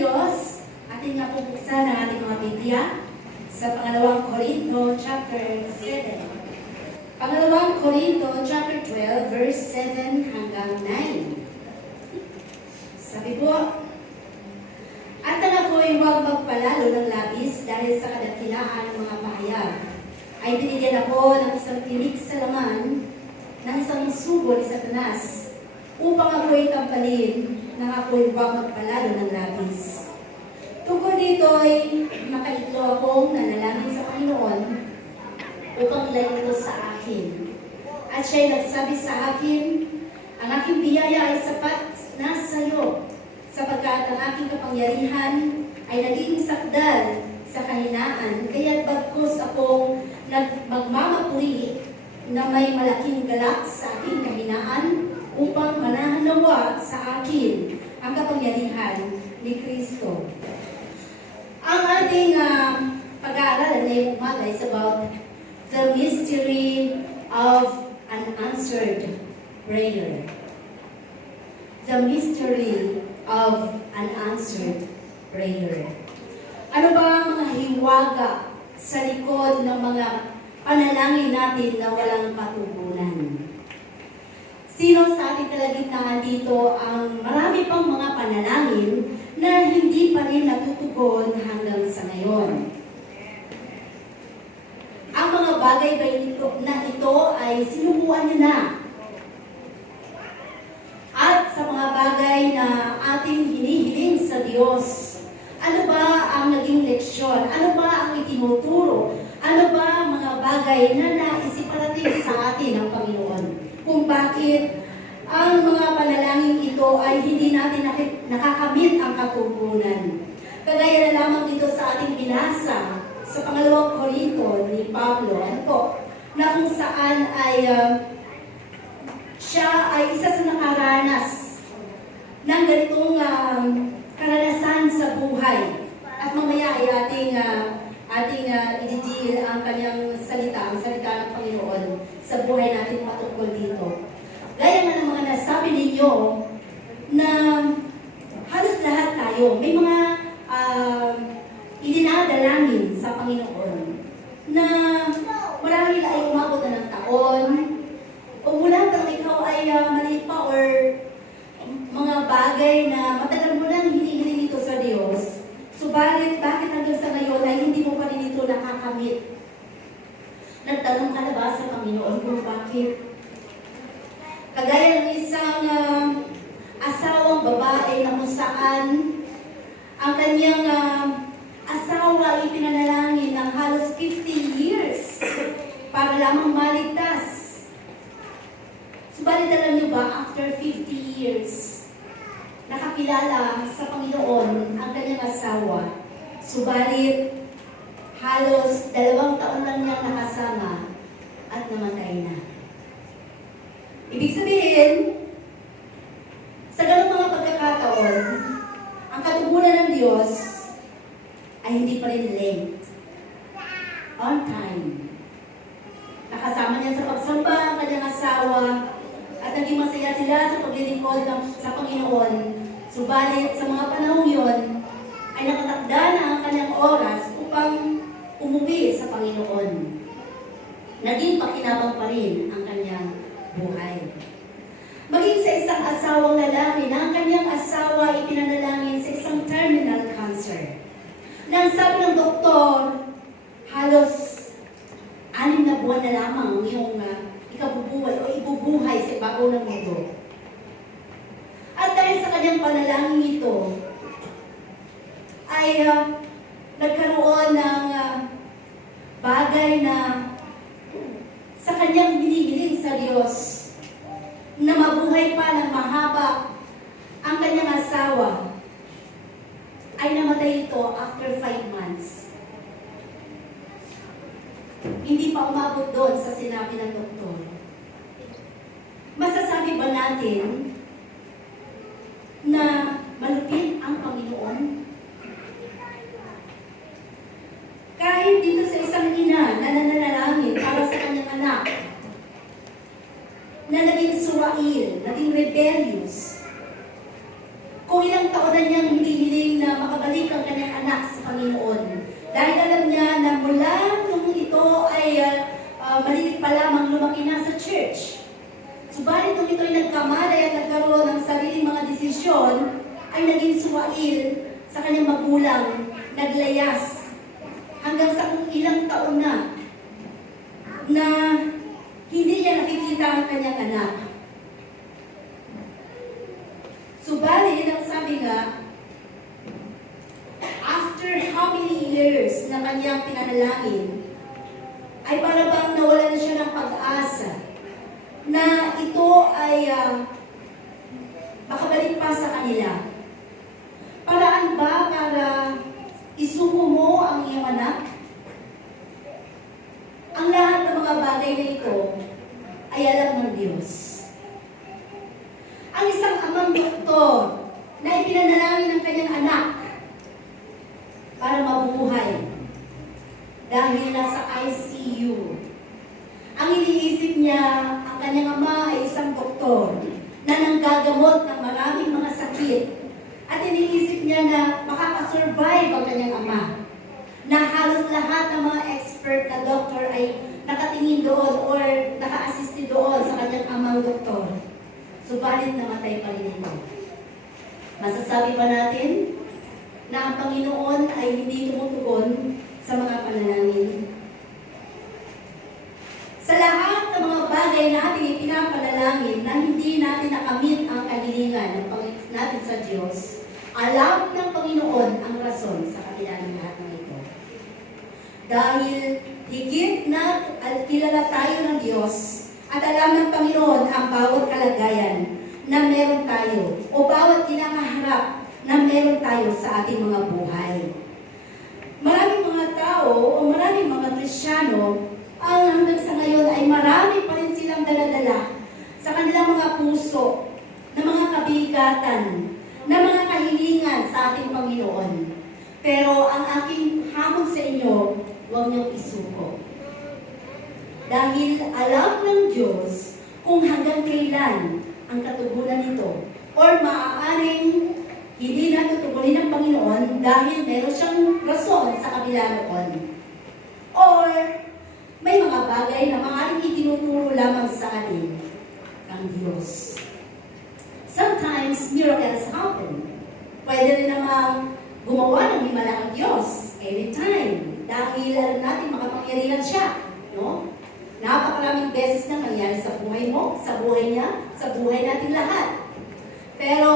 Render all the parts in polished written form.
Diyos, atin nga po buksan ang ating mga Biblia sa pangalawang Korinto chapter 7. Pangalawang Korinto chapter 12 verse 7 hanggang 9. Sabi po, at ang ako'y huwag magpalalo ng labis dahil sa kadakilaan ng mga pahayag, ay binigyan ako ng isang tinik sa laman ng isang sugo ni Satanas, upang ako'y tampalin nang ako'y huwag magpalalo ng labis. Tungkol dito'y makaitlo akong nanalangin sa Panginoon upang ilayin ito sa akin. At siya'y nagsabi sa akin, ang aking biyaya ay sapat na sa iyo, sapagkat ang aking kapangyarihan ay naging sakdal sa kahinaan, kaya't bagkus akong magmamapuri na may malaking galak sa aking kahinaan upang mananawa sa akin ang kapangyarihan ni Kristo. Ang ating pag-aaral ngayong umaga is about the mystery of an answered prayer. The mystery of an answered prayer. Ano ba ang mga hiwaga sa likod ng mga panalangin natin na walang katugunan? Sino sa ating kalagitnaan dito ang marami pang mga panalangin na hindi pa rin natutugon hanggang sa ngayon? Ang mga bagay ba ito ay sinubuan niyo na? At sa mga bagay na ating hinihiling sa Diyos, ano ba ang naging leksyon? Ano ba ang itinuturo? Ano ba ang mga bagay na naisiparating sa atin ng Panginoon? Kung bakit ang mga panalangin ito ay hindi natin nakakamit ang katugunan. Kagaya na lamang dito sa ating binasa sa pangalawang Korinto ni Pablo, na kung saan ay siya ay isa sa nakaranas ng ganitong karanasan sa buhay. At mamaya ay ating i-deal ang kanyang salita, ang salita ng Panginoon sa buhay natin patungkol dito. Gaya nga ng mga nasabi ninyo na halos lahat tayo, may mga idinadalangin sa Panginoon na marahil ay umabot na ng taon, o mula nang ikaw ay maliit pa or mga bagay na matagal mo nang hinihiling ito sa Diyos, subalit bakit hanggang sa ngayon ay hindi mo pa rin ito nakakamit? Nagtanong ka na ba sa Panginoon kung bakit? Kagaya ng isang asawang babae na kung saan ang kanyang asawa ay pinanalangin ng halos 15 years para lamang maligtas. Subalit alam niyo ba, after 50 years, nakakilala sa Panginoon ang kanyang asawa. Subalit, halos 2 taon lang niyang nakasama at namatay na. Ibig sabihin, sa ganung mga pagkakataon, ang katugunan ng Diyos ay hindi pa rin late. On time. Nakasama niya sa pagsamba ang kanyang asawa at naging masaya sila sa paglilingkod sa Panginoon. Subalit sa mga panahong yon ay nakatakda na ang kanyang oras upang umuwi sa Panginoon. Naging pakinabang pa rin ang kanyang buhay. Maging sa isang asawang lalaki na ang kanyang asawa ay pinanalangin sa isang terminal cancer. Nang sabi ng doktor, halos 6 na buwan na lamang yung ikabubuhay o ibubuhay sa ibabaw ng mundo. At dahil sa kanyang panalangin ito, ay nagkaroon ng bagay na sa kanyang hinihiling sa Diyos na mabuhay pa ng mahaba ang kanyang asawa, ay namatay ito after 5 months. Hindi pa umabot doon sa sinabi ng doktor. Masasabi ba natin na malupit ang Panginoon? Kahit dito sa isang ina na nananalangin para sa kanyang anak, na naging suwail, naging rebellious, kung ilang taon na niyang hinihiling na Subalit nung ito'y nagkamalay at nagkaroon ng sariling mga desisyon, ay naging suwail sa kanyang magulang, naglayas, hanggang sa kung ilang taon na hindi niya nakikita ang kanyang anak. Subalit, ang sabi nga, after how many years na kanyang pinanalangin, ay para bang nawala na siya ng pag-asa na ito ay makabalik pa sa kanila. Paraan ba para isuko mo ang iyong anak? Ang lahat ng mga bagay na ito ay alam ng Diyos. Ang isang amang doktor na ipinanalangin ng kanyang anak para mabuhay dahil nasa ICU. Ang iniisip niya, ang kanyang ama ay isang doktor na nanggagamot ng maraming mga sakit. At iniisip niya na makakasurvive ang kanyang ama. Na halos lahat ng mga expert na doktor ay nakatingin doon or naka-assist doon sa kanyang amang doktor. Subalit namatay pa rin ito. Masasabi pa natin na ang Panginoon ay hindi tumutugon sa mga panalangin. Sa lahat ng mga bagay na ating ipinapanalangin na hindi natin nakamit ang kahilingan ng Panginoon natin sa Diyos, alam ng Panginoon ang rason sa kabila ng lahat ng ito. Dahil higit na kilala tayo ng Diyos at alam ng Panginoon ang bawat kalagayan na meron tayo o bawat kinakaharap na meron tayo sa ating mga buhay. Maraming mga tao o maraming mga Kristiyano ang hanggang sa ngayon ay marami pa rin silang daladala sa kanilang mga puso na mga kabigatan, na mga kahilingan sa ating Panginoon. Pero ang aking hamon sa inyo, huwag niyong isuko. Dahil alam ng Diyos kung hanggang kailan ang katugunan nito. Or maaaring hindi na tutugunin ng Panginoon dahil meron siyang rason sa kabila noon. Or may mga bagay na maaaring itinuturo lamang sa atin ng Diyos. Sometimes, miracles happen. Pwede rin namang gumawa ng himala ang Diyos anytime. Dahil alam natin makapangyarihan siya. No? Napakaraming beses na nangyari sa buhay mo, sa buhay niya, sa buhay natin lahat. Pero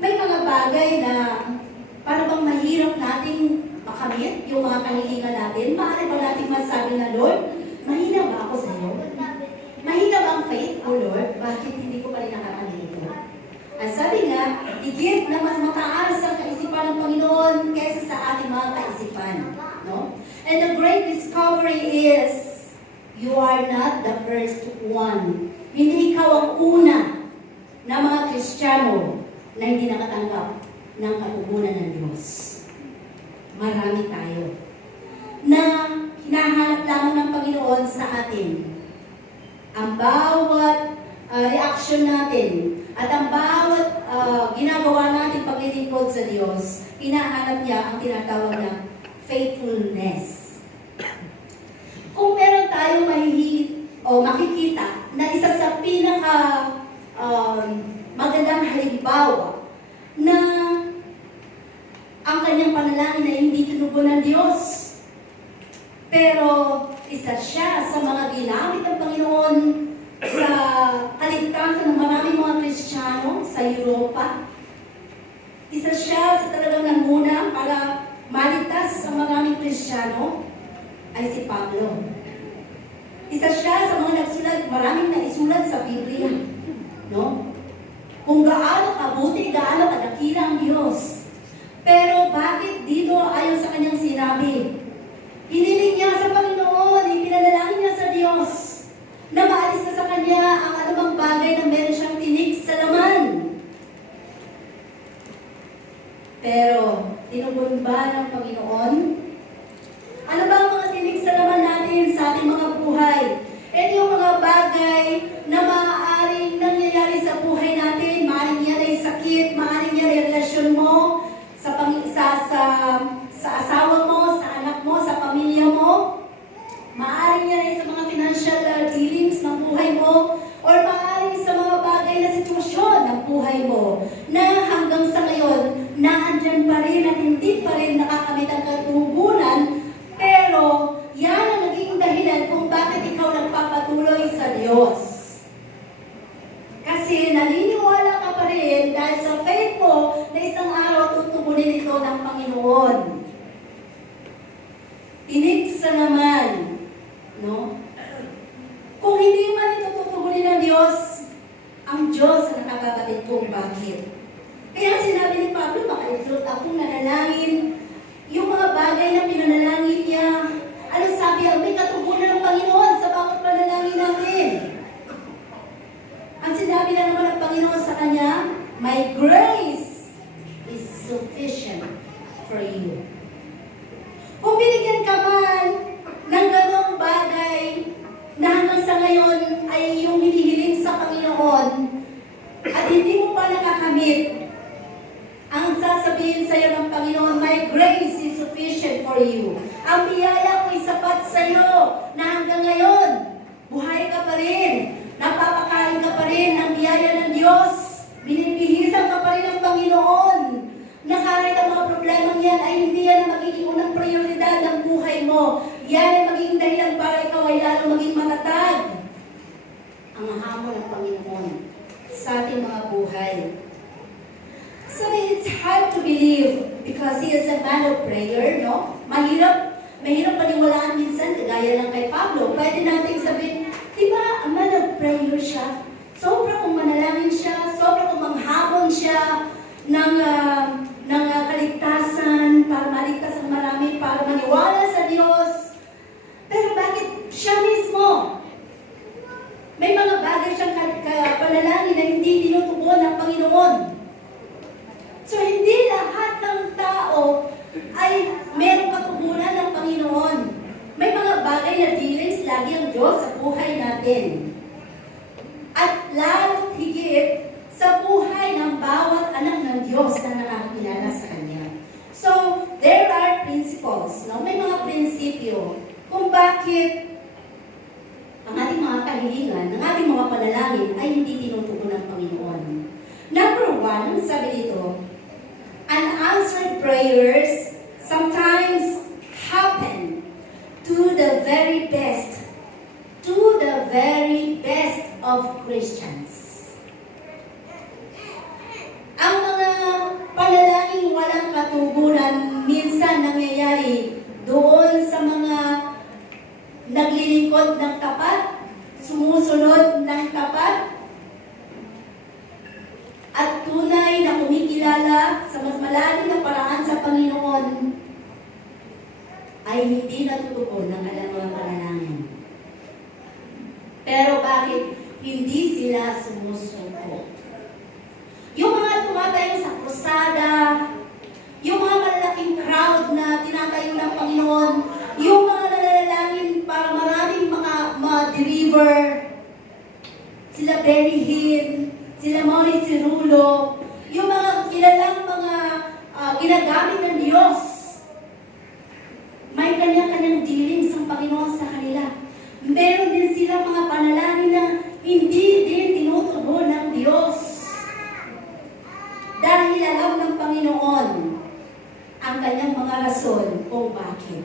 may mga bagay na para bang mahirap nating makamit yung mga kahilingan natin. Maaari ba nating masabi na, Lord, mahina ba ako sa iyo? Mahina ba ang faith ko, Lord? Bakit hindi ko pa rin nakakamit ito? Ang sabi nga, higit na mas mataas ang kaisipan ng Panginoon kaysa sa ating mga kaisipan. No? And the great discovery is, you are not the first one. Hindi ikaw ang una na mga Kristiyano na hindi nakatanggap ng katugunan ng Diyos. Marami tayo na hinahanap lamang ng Panginoon sa atin. Ang bawat reaction natin at ang bawat ginagawa natin paglilingkod sa Diyos, hinahanap niya ang tinatawag na faithfulness. Kung meron tayong mahihigit o makikita na isa sa pinaka magandang halimbawa na ang kanyang panalangin ay hindi tinugon ng Diyos. Pero isa siya sa mga ginamit ng Panginoon sa kaligtasan ng maraming mga Kristiyano sa Europa. Isa siya sa talagang nanguna para maligtas sa maraming Kristiyano ay si Pablo. Isa siya sa mga nagsulat, maraming naisulat sa Biblia. No? Kung gaano kabuti, gaano kadakila ang Diyos. Pero bakit dito ayon sa kanyang sinabi? Hiniling niya sa Panginoon, ipinanalangin niya sa Diyos na maalis na sa kanya ang anumang bagay na meron siyang tinik sa laman. Pero, tinugon ba ng Panginoon? Ano ba ang mga tinik sa laman natin sa ating mga buhay? Ito yung mga bagay na maaaring nangyayari sa buhay natin. Maaaring yan ay sakit, maaaring yan ay relasyon mo, sa asawa mo, sa anak mo, sa pamilya mo. Maaaring yan ay sa mga financial dealings ng buhay mo, or maaaring Panginoon. Tiniksa naman, no? Kung hindi man ito tutugunin ng Diyos, ang Diyos ang nakakabatid kung bakit. Kaya sinabi ni Pablo, makaidlot akong nanalangin, yung mga bagay na pinanalangin niya, ano sabi, ang may katugunan ng Panginoon sa bawat panalangin natin. Ang sinabi na naman ng Panginoon sa kanya, my grace is sufficient for you. Kung binigyan ka man ng ganong bagay na hanggang sa ngayon ay yung hinihiling sa Panginoon at hindi mo pa nakakamit, ang sasabihin sa iyo ng Panginoon, my grace is sufficient for you. Ang biyaya ko ay sapat sa iyo na hanggang ngayon, buhay ka pa rin, napapakain ka pa rin ng biyaya ng Diyos, binibihisan ka pa rin ng Panginoon, na kahit ang mga problema niyan ay hindi yan ang magiging unang prioridad ng buhay mo. Yan ay magiging dahilan para ikaw ay lalo maging matatag. Ang hamon ng Panginoon sa ating mga buhay. So it's hard to believe because he is a man of prayer, no? Mahirap paniwalaan minsan, kagaya lang kay Pablo. Pwede natin sabihin, di ba, a man of prayer siya? Sobra kung manalangin siya, sobra kung manghabon siya ng kaligtasan, para maligtas ang marami, para maniwala sa Diyos. Pero bakit siya mismo? May mga bagay siyang panalangin na hindi tinutugon ng Panginoon. So, hindi lahat ng tao ay merong katugunan ng Panginoon. May mga bagay na dealings lagi ang Diyos sa buhay natin. At lalo higit sa buhay ng bawat anak ng Diyos na nakakilala sa Kanya. So, there are principles, no? May mga prinsipyo kung bakit ang ating mga kahilingan, ang ating mga panalangin ay hindi tinutugon ng Panginoon. Number one, sabi dito, unanswered prayers sometimes happen to the very best of Christians. Ang mga panalangin walang katugunan minsan nangyayari doon sa mga naglilingkod ng tapat, sumusunod ng tapat, at tunay na kumikilala sa mas malalim na paraan sa Panginoon ay hindi natutugon ng alam mga panalangin. Pero bakit hindi sila sumusuko? Yung mga tumatayo sa krusada, yung mga malalaking crowd na tinatayo ng Panginoon, yung mga nananalangin para maraming ma-deliver, sila Benny Hinn, sila Maurice Cirulo, yung mga kilalang mga ginagamit ng Diyos, may kanya-kanyang dealings ang Panginoon sa kanila. Meron din sila mga panalangin na hindi din tinutugon ng Diyos. Dahil alam ng Panginoon ang kanyang mga rason kung bakit.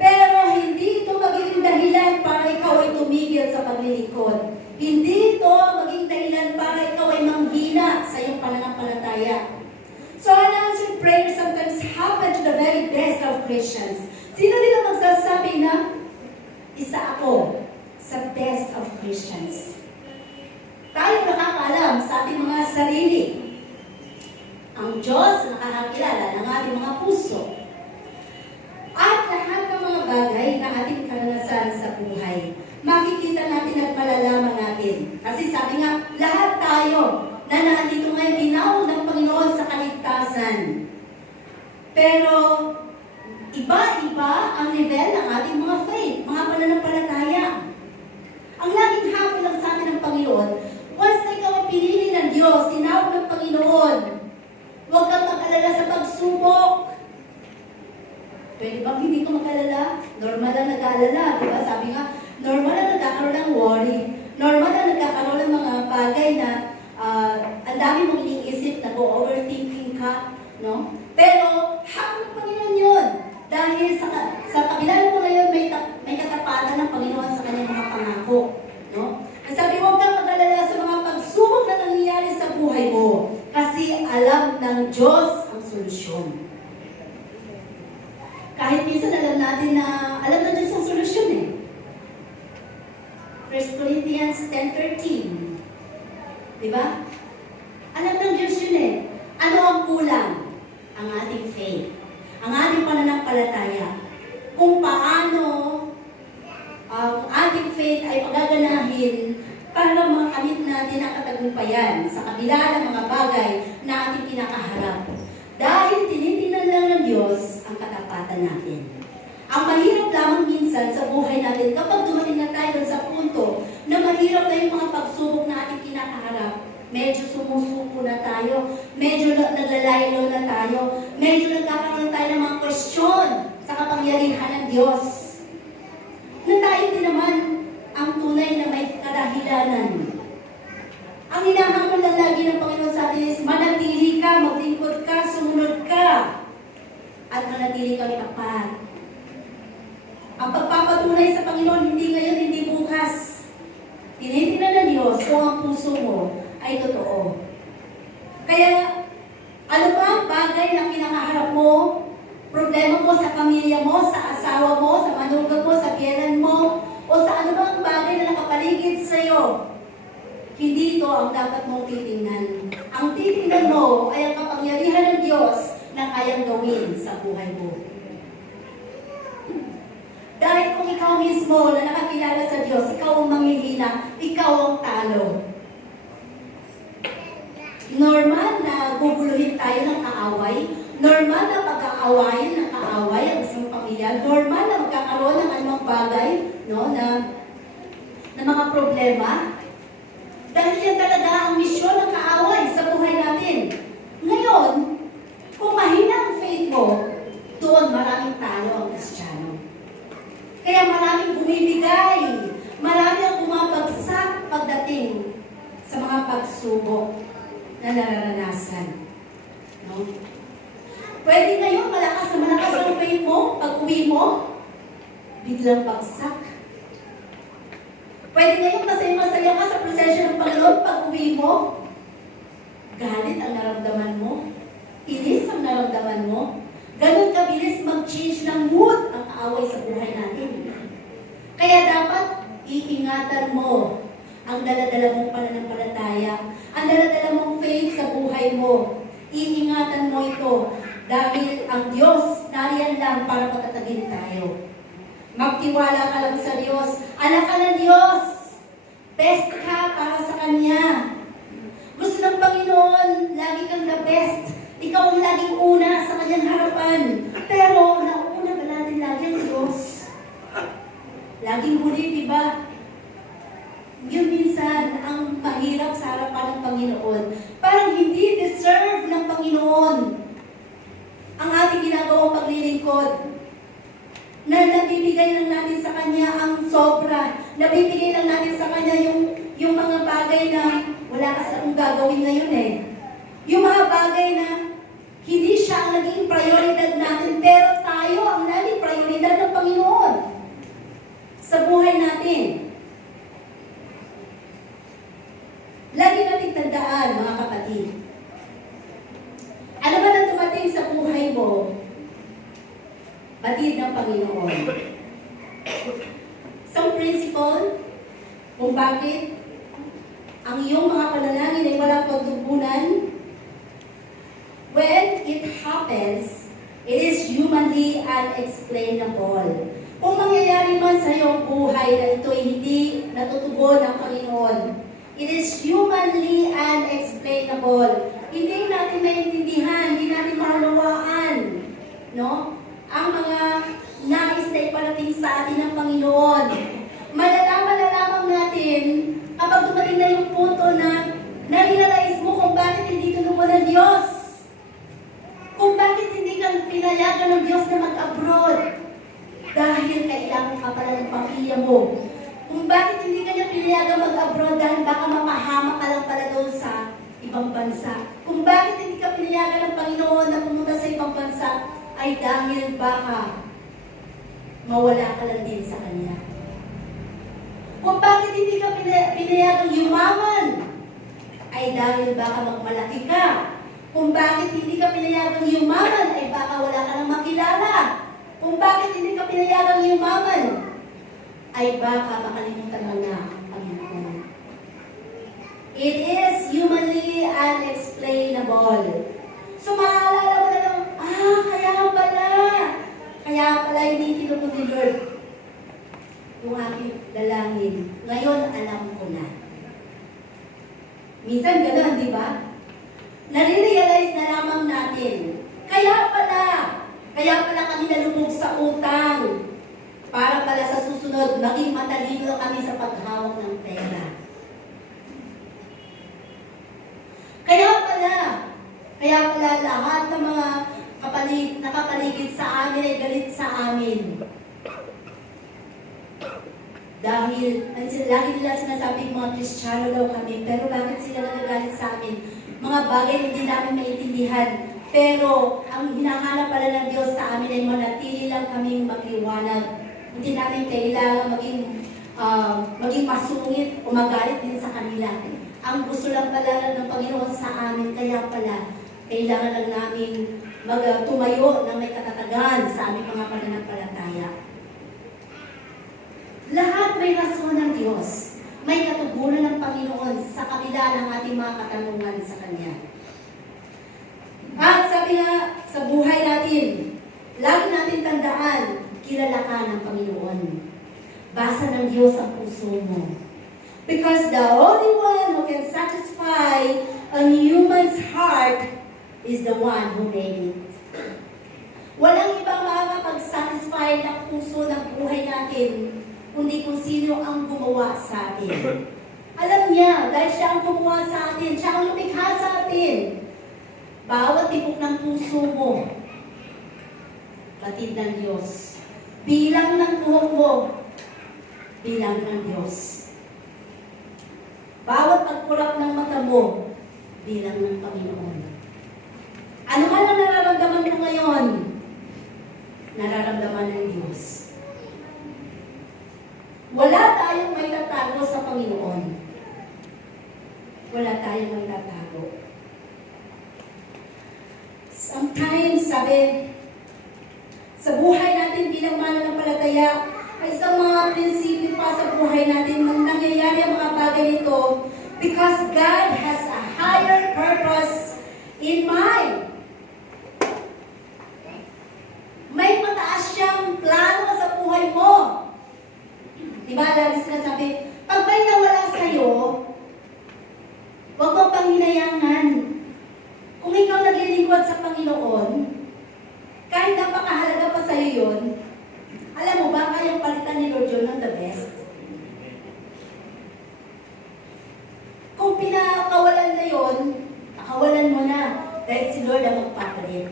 Pero hindi ito magiging dahilan para ikaw ay tumigil sa paglilingkod. Hindi ito maging dahilan para ikaw ay manghina sa iyong pananampalataya. So unanswered prayers sometimes happen to the very best of Christians. Sino dito magsasabi na isa ako sa best of Christians? Tayo nakakaalam sa ating mga sarili. Ang Diyos nakakakilala ng ating mga puso. At lahat ng mga bagay na ating karanasan sa buhay, makikita natin at malalaman natin. Kasi sabi nga, lahat tayo na nandito ngayon tinawag ng Panginoon sa kaligtasan. Pero, iba-iba ang level ng ating mga faith, mga pananampalataya. Ang laging hamon lang sa atin ng Panginoon, once na ikaw ay pinili ng Diyos, tinawag ng Panginoon, huwag kang mag-alala sa pagsubok. Pwede bang hindi ka mag-alala? Normal lang nag-aalala, di ba? Sabi nga, normal lang nagkakaroon ng worry. Normal lang nagkakaroon ng mga bagay na ang dami mong iniisip na overthinking ka, no? Pero, hamon ng Panginoon yun. Dahil sa kabila mo ngayon, may katapatan ng Panginoon sa kanyang mga pangako, no? Ang sabi, huwag kang mag-alala sa mga pagsubok na nangyayari sa buhay mo. Kasi alam ng Diyos ang solusyon. Kahit minsan alam natin na, alam na Diyos ang solusyon eh. 1 Corinthians 10:13. Diba? Alam ng Diyos yun eh. Ano ang kulang? Ang ating faith. Ang ating pananampalataya. Kung paano ang ating faith ay pagaganahin para makamit natin ang katagumpayan sa kabila ng mga bagay na ating kinakaharap. Dahil tinitingnan lang ng Diyos ang katapatan natin. Ang mahirap lamang minsan sa buhay natin kapag dumating na tayo sa punto na mahirap na yung mga pagsubok na ating kinakaharap, medyo sumusuko na tayo, medyo naglalaylo na tayo, medyo nagkakaroon tayo ng mga kwestiyon sa kapangyarihan ng Diyos. Na tayo din naman ang tunay na may kadahilanan. Ang hinahamon lang lagi ng Panginoon sa atin is manatili ka, maglingkod ka, sumunod ka, at manatili kang tapat. Ang pagpapatunay sa Panginoon, hindi ngayon, hindi bukas. Tinitingnan ng Diyos kung ang puso mo ay totoo. Kaya, ano ba ang bagay na kinakaharap mo, problema mo sa pamilya mo, sa asawa mo, sa manugang mo, sa biyenan mo, o sa ano bang bagay na nakapaligid sa iyo, hindi ito ang dapat mong titingnan. Ang titingnan mo ay ang kapangyarihan ng Diyos na kayang gawin sa buhay mo. Dahil kung ikaw mismo na nakakilala sa Diyos, ikaw ang manghihina, ikaw ang talo. Normal na guguluhin tayo ng kaaway, normal na pag-aawayan ng kaaway ang isang pamilya, normal na magkakaroon ng anumang bagay, no, na mga problema. Dahil yan talaga ang misyon ng kaaway sa buhay natin. Ngayon, kung mahina ang faith mo, doon maraming talo ang Kristiyano. Kaya maraming bumibigay, marami ang bumabagsak pagdating sa mga pagsubok na nararanasan. No? Pwede ngayon malakas ang faith mo, pag-uwi mo, biglang bagsak. Pwede ngayon masaya ka sa presensya ng Panginoon, pag-uwi mo, galit ang naramdaman mo, inis ang naramdaman mo, ganun kabilis mag-change ng mood ang kaaway sa buhay natin. Kaya dapat iingatan mo ang daladala mong pananampalataya, ang daladala mong faith sa buhay mo. Iingatan mo ito dahil ang Diyos nariyan lang para patatagin tayo. Magtiwala ka lang sa Diyos. Anak ka ng Diyos. Best ka para sa Kanya. Gusto ng Panginoon, lagi kang the best. Ikaw ang laging una sa Kanyang harapan. Pero nauna ba natin lagi ang Diyos? Laging huli, di ba? Yun minsan ang mahirap sa harapan ng Panginoon. Parang hindi deserve ng Panginoon ang ating ginagawang paglilingkod. Na nabibigay lang natin sa Kanya ang sobra. Nabibigay lang natin sa Kanya yung mga bagay na wala kasi akong gagawin ngayon eh. Yung mga bagay na hindi siya ang naging prioridad natin, pero tayo ang naging prioridad ng Panginoon sa buhay natin. Lagi nating tandaan, mga kapatid. Ano ba nang dumating sa buhay mo? Batid ng Panginoon. Isang principle kung bakit ang iyong mga panalangin ay walang pagtugunan. When it happens, it is humanly unexplainable. Kung mangyayari man sa iyong buhay na ito ay hindi natutugon ng Panginoon, it is humanly unexplainable. Hindi natin maintindihan, hindi natin maunawaan, no? Ang mga nais na iparating sa atin ng Panginoon. Malalaman na lamang natin kapag dumating na yung punto na na-realize mo kung bakit hindi tulungan ng Diyos. Kung bakit hindi ka pinayagan ng Diyos na mag-abroad. Dahil kailangan ka pala ng pamilya mo. Kung bakit hindi ka niya pinayagan mag-abroad dahil baka mapahamak ka lang pala doon sa ibang bansa. Kung bakit hindi ka pinayagan ng Panginoon na pumunta sa ibang bansa, ay dahil baka mawala ka lang din sa Kanya. Kung bakit hindi ka pinayagang yumaman, ay dahil baka magmalaki ka. Kung bakit hindi ka pinayagang yumaman, ay baka wala ka nang makilala. Kung bakit ay baka makalimutan mo na ang Panginoon. It is humanly unexplainable. So maalala mo na lang, kaya pala hindi tinupod ni Lord yung aking dalangin. Ngayon, alam ko na. Minsan gano'n, di ba? Nare-realize na lamang natin. Kaya pala kami nalubog sa utang. Para pala sa susunod, maging matalino kami sa paghawak ng pera. Kaya pala lahat ng mga nakapaligid sa amin ay galit sa amin. Dahil, lagi nila sinasabi mga Kristiyano daw kami, pero bakit sila nagagalit sa amin? Mga bagay hindi namin maintindihan. Pero, ang hinahanap pala ng Diyos sa amin ay manatili lang kaming magliwanag. Hindi namin kailangan maging masungit o magalit din sa kanila. Ang gusto lang pala ng Panginoon sa amin, kaya pala, kailangan lang namin tumayo na may katatagan sa aming mga pananampalataya. Lahat may rason ng Diyos. May katugunan ng Panginoon sa kabila ng ating mga katanungan sa Kanya. At sabi nga, sa buhay natin, lagi natin tandaan, kilala ka ng Panginoon. Basa ng Diyos ang puso mo. Because the only one who can satisfy a human's heart is the one who made it. Walang ibang makakapag-satisfy ng puso ng buhay natin, kundi kung sino ang gumawa sa atin. Alam niya, dahil siya ang gumawa sa atin, siya ang lumikha sa atin. Bawat tibok ng puso mo, batid ng Diyos. Bilang ng buhok mo, bilang ng Diyos. Bawat pagkurap ng mata mo, bilang ng Panginoon. Ano man ang nararamdaman mo ngayon, nararamdaman ng Diyos. Wala tayong may tatago sa Panginoon. Wala tayong may tatago. Sometimes, sabi, sa buhay natin bilang mananampalataya, ay isang mga prinsipyo pa sa buhay natin nang nangyayari ang mga bagay nito because God has a higher purpose in mind. May mataas siyang plano sa buhay mo. Diba, lagi sinasabi, pag may nawala sa'yo, huwag mong panghinayangan. Kung ikaw naglilingkod sa Panginoon, kahit napakahalaga pa sa'yo yun, alam mo ba, kayang palitan ni Lord yun ng the best? Kung pinakawalan na yun, nakawalan mo na, dahil si Lord ang magpapalit.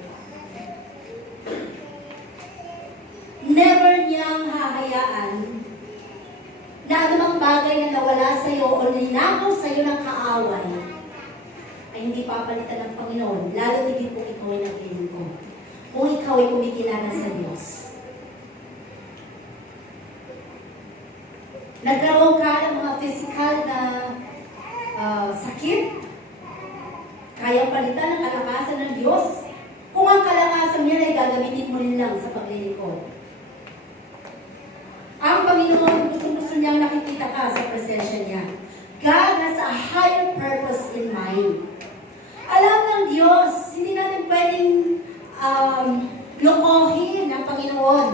Never niyang hahayaan na anumang bagay na nawala sa'yo o ninakaw sa'yo ng kaaway ay hindi papalitan ng Panginoon, lalo tigit kung ikaw ay naglilingkod. Kung ikaw ay kumikilala sa Diyos. Nagkaroon ka ng mga physical na sakit, kaya palitan ng kalakasan ng Diyos. Kung ang kalakasan niya ay gagamitin mo rin lang sa paglilingkod. Ang Panginoon, gusto niyang nakikita ka sa presensya niya. God has a higher purpose in mind. Alam ng Diyos, hindi natin pwedeng lokohin ng Panginoon.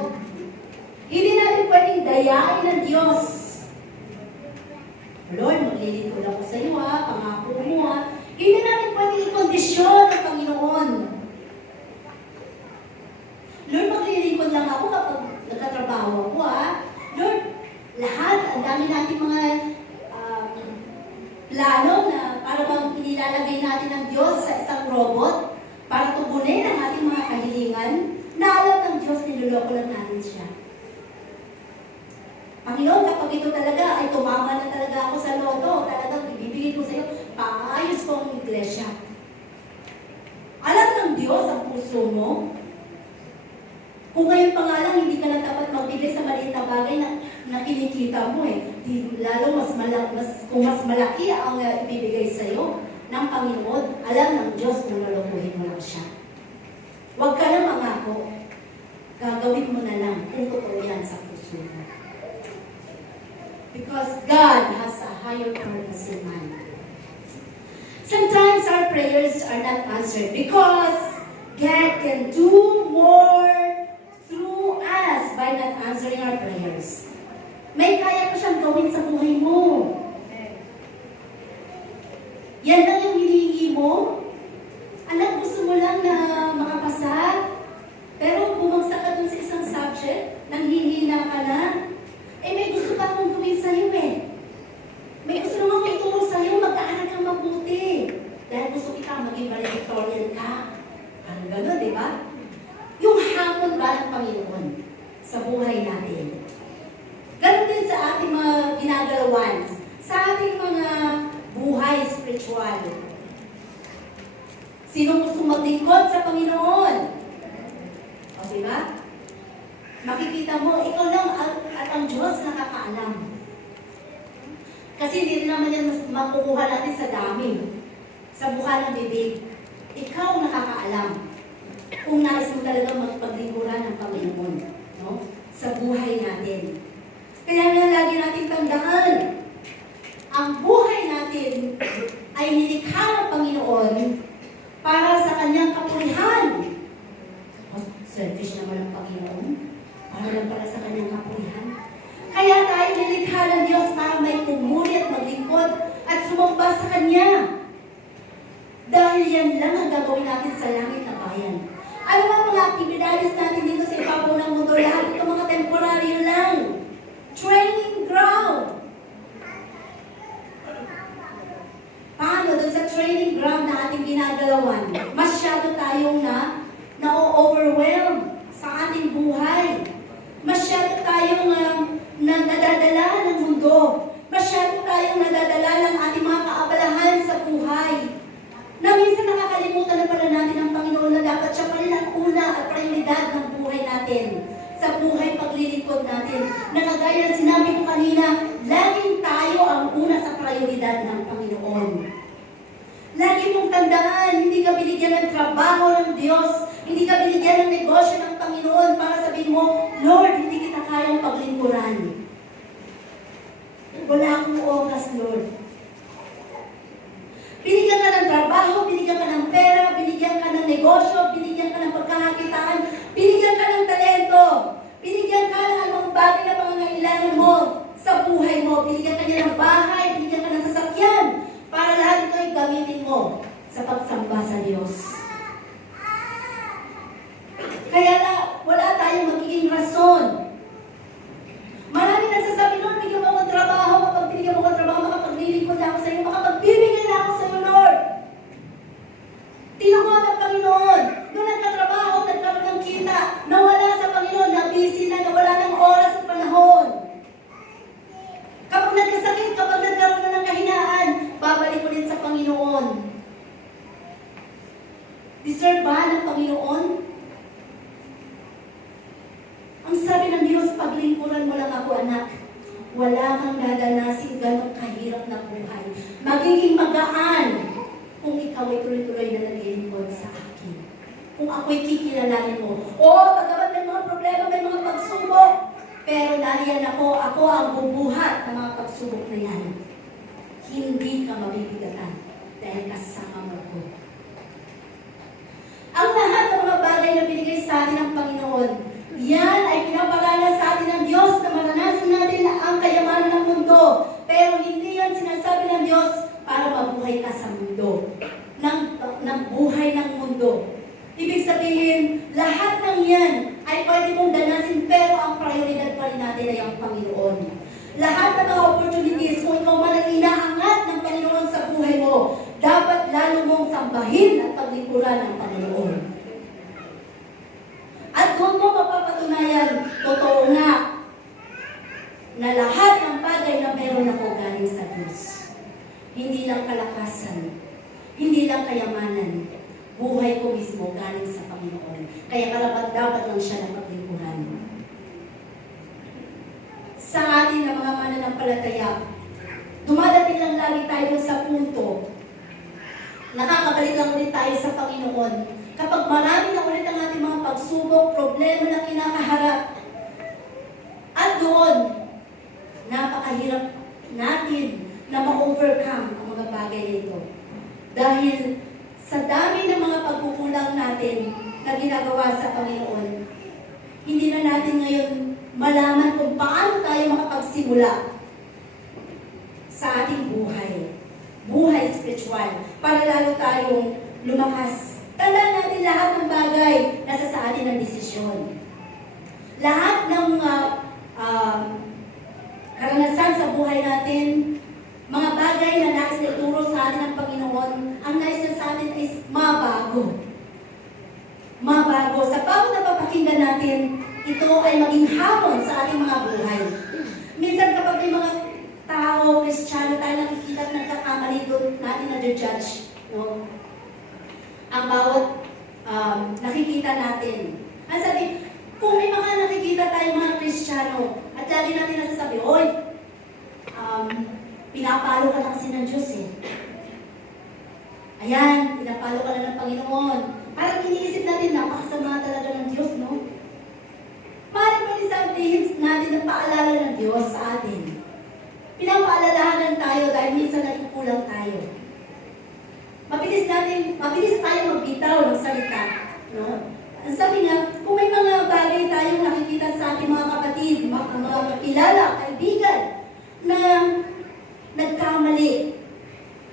Hindi natin pwedeng dayain ng Diyos. Lord, maglilingkod ako sa iyo, pangako mo, Hindi natin pwedeng ikondisyon ng Panginoon. Lord, maglilingkod lang ako kapag nagkatrabaho ako, Lord, lahat, ang dami natin mga plano na para bang inilalagay natin ng Diyos sa isang robot para tugunin ang ating mga kahilingan na alam ng Diyos, niloloko lang natin siya. Panginoon, kapag ito talaga ay tumama na talaga ako sa loto, talagang ibibigay ko sa iyo, paayos ko ang iglesia. Alam ng Diyos ang puso mo. Kung ngayon pa nga lang, hindi ka na dapat magbigay sa maliit na bagay na kinikita mo lalo kung mas malaki ang ibibigay sa iyo ng Panginoon, alam ng Diyos na lulukuhin mo lang siya. Huwag ka na mangako. Gagawin mo na lang kung totoo yan sa puso mo. Because God has a higher purpose in mind. Sometimes our prayers are not answered because God can do more through us by not answering our prayers. May kaya pa siyang gawin sa buhay mo. Yan lang yung hinihingi mo? Anak, gusto mo lang na makapasa? Pero bumagsak ka dun sa isang subject, nanghihina ka na? May gusto pa akong gawin sa'yo eh. May gusto naman akong ituro sa'yo, mag-aaral kang mabuti. Dahil gusto kita maging valedictorian ka. Parang gano'n, di ba? Yung hamon ba ng Panginoon sa buhay natin? Ganun din sa ating mga ginagalawan, sa ating mga buhay spiritual. Sino gusto maglingkod sa Panginoon? O diba? Makikita mo, ikaw lang at ang Diyos nakakaalam. Kasi hindi naman yan makukuha natin sa dami, sa mukha ng bibig. Ikaw nakakaalam kung nais mo talagang magpaglingkuran ng Panginoon, no? Sa buhay natin. Kaya nga lagi natin tandaan, ang buhay natin ay nilikha ng Panginoon para sa kanyang kapurihan. Selfish naman ang Panginoon. Para lang pala sa kanyang kapurihan. Kaya tayo nilikha ng Diyos para may pumuli at maglingkod at sumamba sa Kanya. Dahil yan lang ang gagawin natin sa langit na bayan. Ano ba mga aktibidades natin dito sa ibabaw ng mundo? Lahat ito mga temporaryo lang. Training ground. Paano doon sa training ground na ating ginagalawan? Masyado tayong na-overwhelm sa ating buhay. Masyado tayong nadadala ng mundo. Masyado tayong nadadala ng ating mga kaabalahan sa buhay. Na minsan nakakalimutan na pala natin ang Panginoon na dapat siya pa rin ang una at prioridad ng buhay natin. Sa buhay paglilingkod natin. Na kagaya ng sinabi ko kanina, laging tayo ang una sa prioridad ng Panginoon. Lagi mong tandaan, hindi ka binigyan ng trabaho ng Diyos, hindi ka binigyan ng negosyo ng Panginoon para sabihin mo, Lord, hindi kita kayang paglingkuran. Wala akong oras, Lord. Binigyan ka ng trabaho, binigyan ka ng pera, binigyan ka ng negosyo, binigyan ka ng pagkakakitaan, binigyan ka ng talento, binigyan ka ng anong bagay na pangangailangan mo sa buhay mo, binigyan ka niya ng bahay, binigyan ka ng sasakyan, para lahat ito ay gamitin mo sa pagsamba sa Diyos. Kaya wala tayong magiging rason. Marami nagsasabi, Lord, bigyan mo akong trabaho, kapag binigyan mo akong trabaho, makapaglilingkod na ako sa iyo, makapagbibigay na ako sa iyo, Lord. Tinukuha ng Panginoon. Nung nagkatrabaho, nagkaroon ng kita, nawala sa Panginoon, na-busy na, nawala ng oras at panahon. Kapag nagkasakit, kapag nagkaroon na ng kahinaan, babalik ulit sa Panginoon. Deserve ba ng Panginoon? Ang sabi ng Diyos, paglingkuran mo lang ako, anak. Wala kang dadanasin ganong kahirap na buhay. Magiging magaan kung ikaw ay tuloy-tuloy na naglilingkod sa akin. Kung ako'y kikilalanin mo. Pagkabat may mga problema, may mga pagsubok. Pero nariyan ako ang bubuhat ng mga pagsubok na yan. Hindi ka mabibigatan dahil kasama mo ko. Ang lahat ng mga bagay na binigay sa atin ng Panginoon, yan ay pinaparanas sa atin ng Diyos na maranasan natin ang kayamanan ng mundo. Pero hindi yan sinasabi ng Diyos para mabuhay ka sa mundo. Ng buhay ng mundo. Ibig sabihin, lahat ng yan ay pwede mong danasin, pero ang prioridad pa rin natin ay ang Panginoon. Lahat ng mga opportunities, kung ikaw man ang inaangat ng Panginoon sa buhay mo, dapat lalo mong sambahin at paglingkuran ng Panginoon. At doon mo mapapatunayan, totoo nga, na lahat ng bagay na meron ako galing sa Diyos. Hindi lang kalakasan, hindi lang kayamanan, buhay ko mismo galing sa Panginoon. Kaya karapat-dapat lang siya na paglingkuran. Sa atin na mga mananampalataya, dumadating lang lagi tayo sa punto, nakakabalik lang ulit tayo sa Panginoon. Kapag marami na ulit ang ating mga pagsubok, problema na kinakaharap, at doon, napakahirap napakahirap natin na ma-overcome ang mga bagay nito. Dahil sa dami ng mga pagkukulang natin na ginagawa sa Panginoon, hindi na natin ngayon malaman kung paano tayo makapagsimula sa ating buhay spiritual, para lalo tayong lumakas. Tandaan natin lahat ng bagay nasa sa atin ng desisyon. Lahat ng karanasan sa buhay natin, mga bagay na nais na ituro sa atin ng Panginoon, ang nais na sa atin is mabago. Sa bago na papakinggan natin, ito ay maging hamon sa ating mga buhay. Minsan kapag may mga tao, Kristiyano tayo nakikita at nagkakamali doon natin na judge, no? Ang bawat nakikita natin. Ang sabi, kung may mga nakikita tayo mga Kristiyano at lagi natin nasasabi, oy, pinapalo ka na kasi ng Diyos eh. Ayan, pinapalo ka na ng Panginoon. Parang iniisip natin, napakasama talaga ng Diyos, no? Parang pwede sabihin natin na paalala ng Diyos sa atin. Pinapaalalahanan tayo dahil minsan nagkukulang tayo. Mabilis tayo magbitaw ng salita, no? Ang sabi niya, kung may mga bagay tayong nakikita sa ating mga kapatid, mga kakilala, kaibigan, na nagkamali,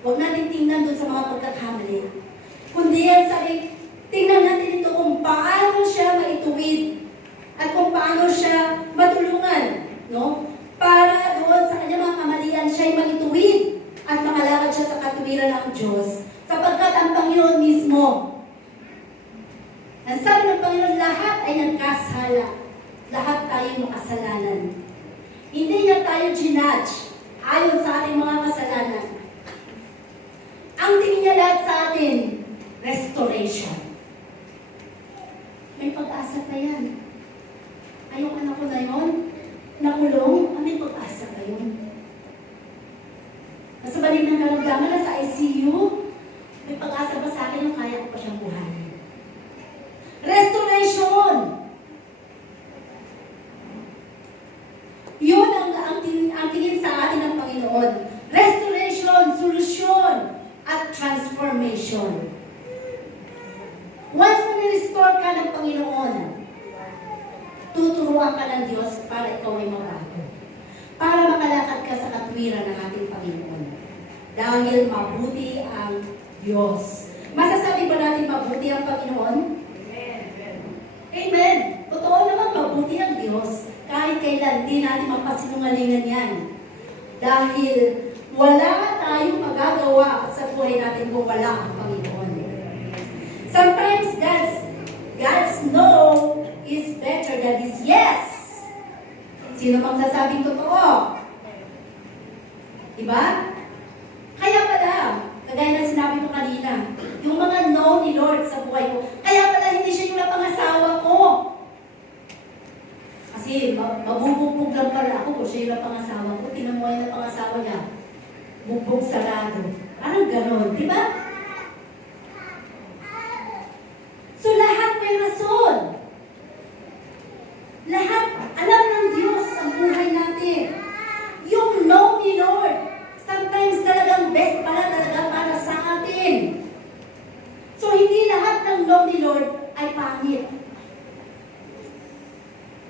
huwag natin tingnan doon sa mga pagkakamali. Kundi yan, sabi, tingnan natin ito kung paano siya maituwid at kung paano siya matulungan, no? Para doon sa kanyang mga kamalian, siya'y maituwid at makalakad siya sa katuwiran ng Diyos. Sapagkat ang Panginoon mismo, ang sabi ng Panginoon, lahat ay nagkasala. Lahat tayo makasalanan. Hindi niya tayo ginudge ayon sa ating mga kasalanan. Ang tingin niya lahat sa atin, restoration. May pag-asa pa yan. Ay, yung anak ko na yun, nakulong, may pag-asa pa yun. Nasa balik ng karamdaman, nasa ICU, may pag-asa pa sa akin yung kaya ko pa siyang buhayin. Restoration! Yun ang tingin sa atin ng Panginoon. Restoration, solusyon, at transformation. Once na nirestore ka ng Panginoon, tuturuan ka ng Diyos para ikaw ay mabago. Para makalakad ka sa katwiran ng ating Panginoon. Dahil mabuti ang Diyos. Masasabi ba natin mabuti ang Panginoon? Amen. Totoo naman, mabuti ang Diyos. Kahit kailan, di natin mapasinungalingan yan. Dahil wala tayong magagawa sa buhay natin kung wala ang Panginoon. Sometimes God's no is better than His yes. Sino magsasabing totoo? Diba? Kaya pala, kagaya ng sinabi ko kanina, yung mga no ni Lord sa buhay ko, kaya pala hindi siya yung napangasawa ko. Kasi mabubugbog lang pala ako kung siya yung napangasawa ko. Tingnan mo yung napangasawa niya. Bugbog sarado. Parang ganon, di ba? So lahat may rason. Lahat, alam ng Diyos ang buhay natin. Yung no ni Lord, sometimes talagang best pala talaga para sa atin. So hindi lahat ng no ni Lord ay pangit.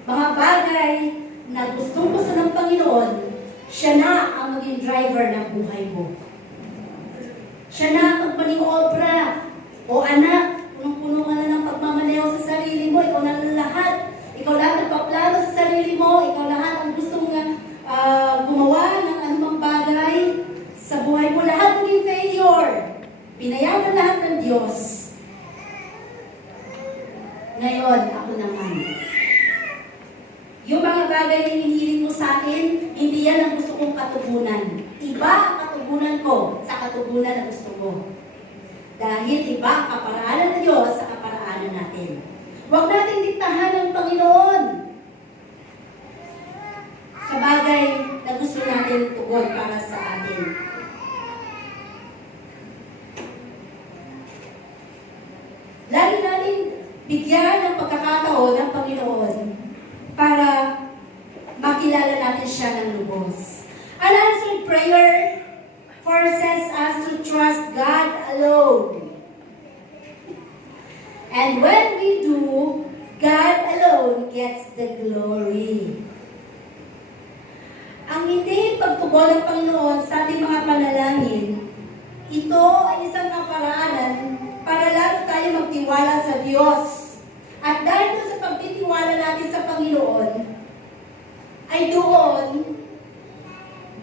Mga bagay na gustong-gusto ng Panginoon, siya na ang maging driver ng buhay mo. Siya na ang magmaniobra. O anak, punong-puno ka na ng pagmamaneho sa sarili mo, ikaw na lahat. Ikaw lahat nagpaplano sa sarili mo, ikaw lahat ang gustong gumawa ng anumang bagay sa buhay mo. Lahat naging failure. Pinayagan lahat ng Diyos. Ngayon, ako naman. Yung mga bagay na hinihiling mo sa akin, hindi yan ang gusto kong katugunan. Iba ang katugunan ko sa katugunan na gusto ko. Dahil iba ang kaparaanan ng Diyos sa kaparaanan natin. Huwag natin diktahan ng Panginoon sa bagay na gusto natin tugon para sa atin. Lagi natin bigyan ng pagkakataon ng Panginoon para makilala natin siya ng lubos. Daily prayer forces us to trust God alone. And when we do, God alone gets the glory. Ang hindi pagtugon ng Panginoon sa ating mga panalangin, ito ay isang kaparaanan para lalo tayo magtiwala sa Diyos. At dahil doon sa pagtitiwala natin sa Panginoon, ay doon,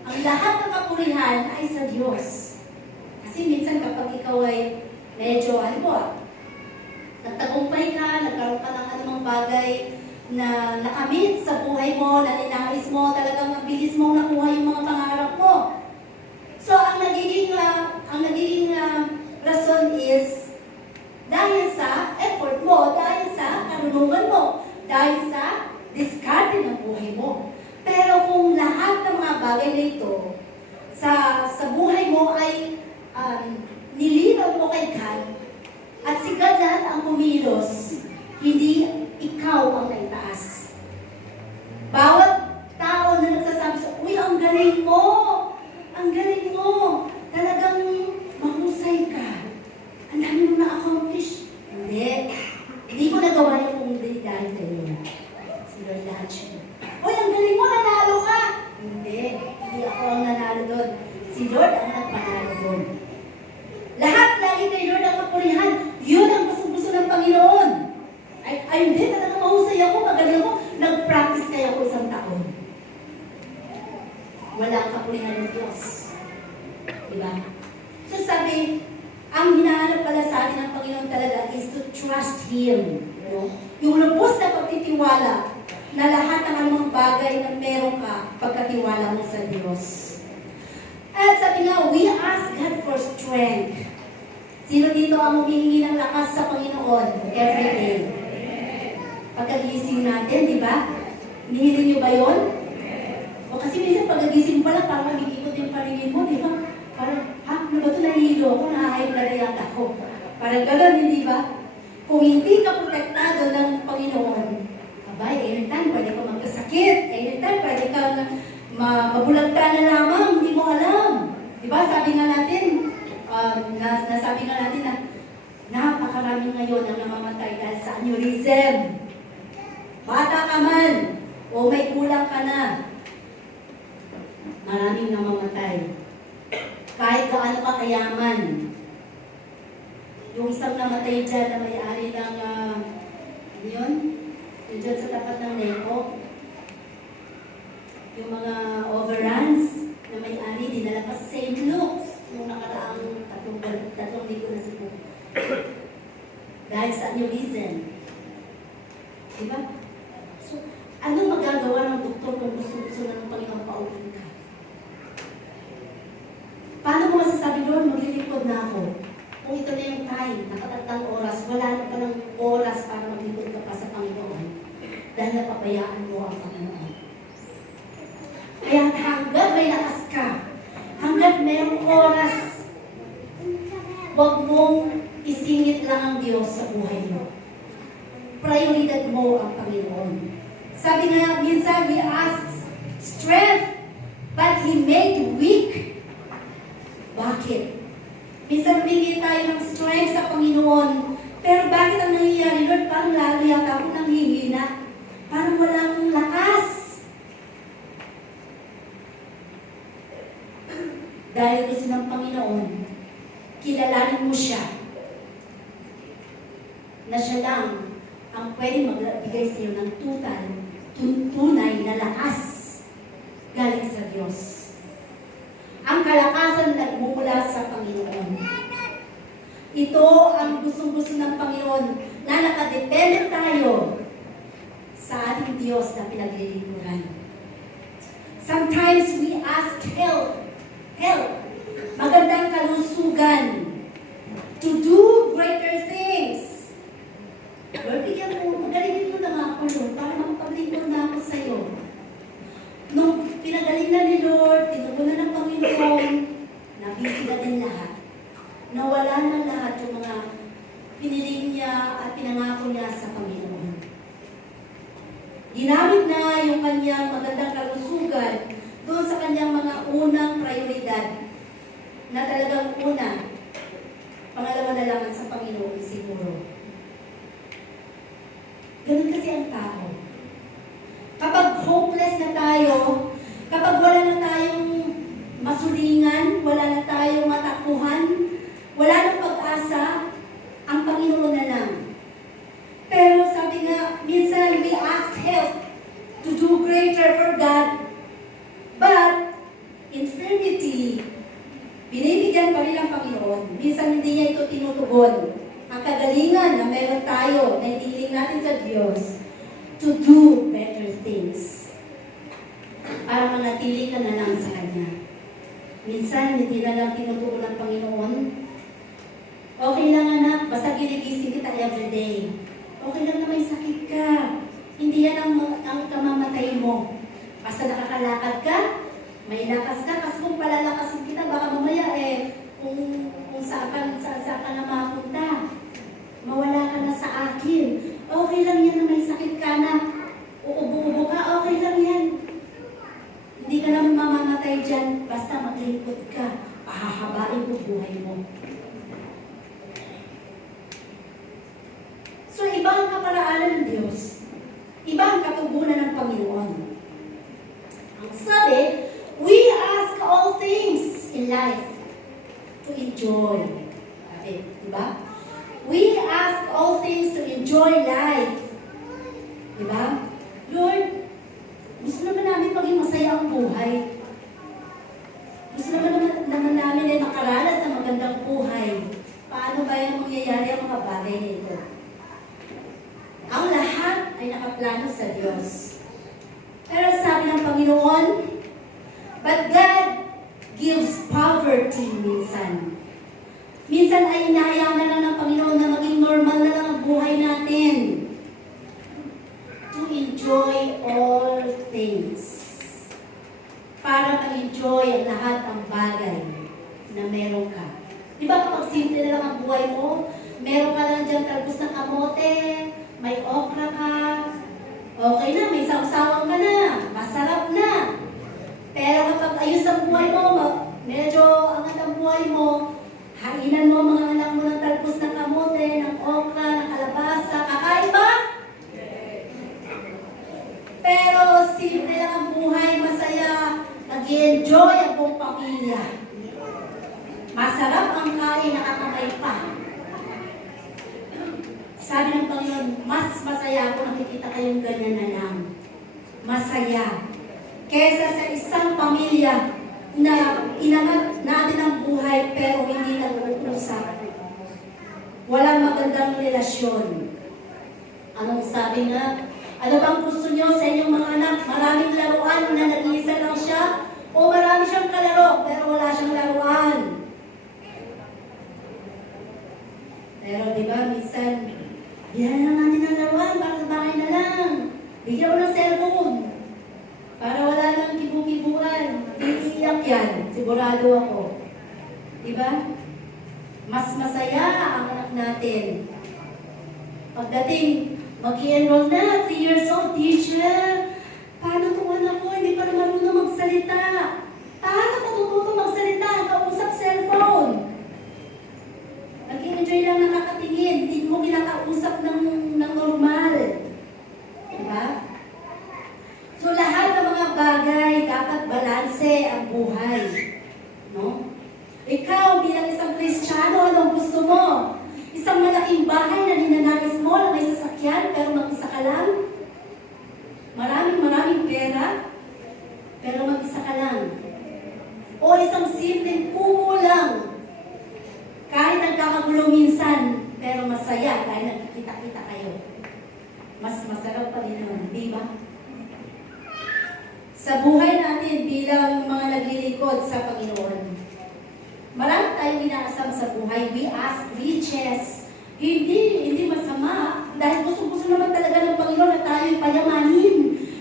ang lahat ng kapurihan ay sa Diyos. Kasi minsan kapag ikaw ay medyo, nagtagumpay ka, nagkaroon ka ng anumang bagay na nakamit sa buhay mo, na ninais mo, talagang mabilis mong nakuha yung mga pangarap mo. So, ang nagiging rason is dahil sa effort mo, dahil sa karunungan mo, dahil sa diskarte ng buhay mo. Pero kung lahat ng mga bagay na ito sa buhay mo ay nilinaw mo kay God, at si God lahat ang kumilos, hindi ikaw ang naitaas. Bawat tao na nagsasabi sa, uy, ang galing mo! Ang galing mo! Talagang mahusay ka. Ang dami mo na-accomplish. Hindi. Hindi ko nagawa yung kung hindi dahil sa'yo. Si Lord lahat siya. Uy, ang galing mo! Nanalo ka! Hindi. Hindi ako ang nanalo doon. Si Lord ang nagpanalo doon. Lahat lagi kay Lord ang kapurihan. Yun ang gusto-gusto ng Panginoon. Ay hindi, talagang mahusay ako, magaling ako. Nag-practice kaya ako isang taon. Walang kapurihan ng Diyos. Diba? So sabi, ang hinahanap pala sa atin ng Panginoon talaga is to trust Him. You know? Yung lubos na pagtitiwala na lahat ng anumang bagay na meron ka pagkatiwala mo sa Diyos. At sabi nga, we ask God for strength. Sino dito ang humihingi ng lakas sa Panginoon every day? Pagkagising natin, di ba? Hinihiling niyo ba yun? O kasi minsan pagkagising pala, parang mag-iikot yung paringin mo, di ba? Parang, ano ba ito? Nahihilo ako, nahahayag na yata ako. Parang gano'n, hindi ba? Kung hindi ka protektado ng Panginoon, abay, anytime pwede ka magkasakit, anytime pwede ka mabulagta na lamang, hindi mo alam. Di ba? Sabi nga natin, nasabi nga natin na napakarami ngayon ang namamatay dahil sa aneurysm. Bata ka man, o may kulang ka na, maraming namamatay. Kahit gaano ka kayaman. Yung isang namatay dyan na may-ari ng, yun dyan sa tapat ng Neko, yung mga overruns na may-ari, dinala pa sa St. Luke's, yung nakaraang tatlong linggo na siguro. Dahil sa aneurysm. Diba? So, anong magagawa ng doktor kung gusto na ng Panginoon paulit ka? Paano mo masasabi, Lord, maglilipod na ako? Kung ito na yung time, nakatatlong oras, wala na pa ng oras para maglipod ka pa sa Panginoon dahil napabayaan mo ang Panginoon. Kaya hanggang may lakas ka, hanggang mayroong oras, huwag mong isingit lang ang Diyos sa buhay mo. Prioridad mo ang Panginoon. Sabi nga, minsan we ask strength, but He made weak. Bakit? Minsan humingi tayo ng strength sa Panginoon, pero bakit ang nangyayari, Lord? Parang lalo yata ako nanghihina. Parang walang lakas. Dahil gusto ng Panginoon, kilalanin mo siya, na siya lang ang pwedeng magbigay sa iyo ng tunay na lakas galing sa Diyos. Ang kalakasan na nagmumula sa Panginoon. Ito ang gustong-gusto ng Panginoon na nakadepende tayo sa ating Diyos na pinaglilingkuran. Sometimes we ask help, magandang kalusugan, to do greater things. Lord, bigyan mo, pagalingin mo na nga ako, Lord, para makapaglingkod na ako sa iyo. Nung pinagaling na ni Lord, tinugunan ng Panginoon, nabisi na din lahat. Nawala na lahat yung mga piniling niya at pinangako niya sa Panginoon. Ginamit na yung kanyang magandang kalusugan doon sa kanyang mga unang prioridad na talagang una, pangalawa na lang sa Panginoon siguro. Ganun kasi ang tao. Kapag hopeless na tayo, kapag wala na tayong masulingan, wala na tayong matakbuhan, wala nang pag-asa, ang Panginoon na lang. Pero sabi nga, minsan we ask help to do greater for God, but infirmity, binibigyan pa rin ang Panginoon. Minsan hindi niya ito tinutugon. Ang kagalingan na meron tayo, na itiling natin sa Diyos, to do better things. Para manatili ka na lang sa Kanya. Minsan, hindi na lang tinutugon ng Panginoon. Okay lang anak, basta ginigising kita everyday. Okay lang na may sakit ka. Hindi yan ang kamamatay mo. Basta nakakalakad ka, may lakas ka, kasi kung palalakasin kita, baka mamaya kung saan ka na mapunta, mawala ka na sa akin. Okay lang yan na may sakit ka na, uubo-ubo ka, okay lang yan. Hindi ka na mamamatay dyan, basta maglingkod ka, pahahabain mo buhay mo. So, iba ang kaparaanan ng Diyos. Iba ang katugunan ng Panginoon. Ang sabi, we ask all things in life to enjoy. Okay, diba? We ask all things to enjoy life. Diba? Lord, gusto naman namin maging masaya ang buhay. Gusto naman namin ay makaranas ng magandang buhay. Paano ba yung mangyayari ang mga bagay nito? Ang lahat ay nakaplano sa Diyos. Pero sabi ng Panginoon, but God gives poverty minsan. Minsan ay inahayaan na lang ng Panginoon na maging normal na lang ang buhay natin. To enjoy all things. Para ma-enjoy ang lahat ng bagay na meron ka. Di ba kapag simple na lang ang buhay mo, meron ka lang dyan talbos ng kamote, may okra ka, okay na, may sawsawan ka na, masarap na. Pero kapag ayos ang buhay mo, medyo angat ang buhay mo, hainan mo mga anak mo ng talbos ng kamote, ng okra, ng kalabasa, kakain ba? Pero simple lang ang buhay, masaya, nag-enjoy ang buong pamilya. Masarap ang kain, nakakamay pa. Sabi ng Panginoon, mas masaya ako nakikita kayong ganyan na lang. Masaya. Kesa sa isang pamilya na inangat natin ang buhay pero hindi nag-uusap. Walang magandang relasyon. Anong sabi nga? Ano bang gusto niyo sa inyong mga anak? Maraming laruan na nag-iisa lang siya? O marami siyang kalaro pero wala siyang laruan? Pero di ba, minsan, bigyan na natin ng laruan, bakit bakit na lang? Bigyan ko ng cellphone. Para wala nang kibu-kibuan. Iiyak yan, sigurado ako. Diba? Mas masaya ang anak natin. Pagdating, mag-i-enroll na, 3 years old, teacher. Paano itong anak ko? Hindi pa na marunong magsalita. Paano matututo magsalita? Kausap cellphone. Nag-i-enjoy lang nakakatingin. Hindi mo kinakausap ng normal. Diba? So lahat ng mga bagay dapat balanse ang buhay. No? Ikaw bilang isang Kristiyano, anong gusto mo? Isang malaking bahay na ninanais mo na may sasakyan pero mag-isa ka lang? Maraming pera pero mag-isa ka lang? O isang simpleng kubo lang kahit nagkakagulo minsan pero masaya dahil nagkikita-kita kayo? Mas masarap pa rin naman, di ba? Sa buhay natin bilang mga naglilingkod sa Panginoon, marami tayong inaasam sa buhay. We ask riches. Hindi masama. Dahil gusto naman talaga ng Panginoon na tayo ay payamanin.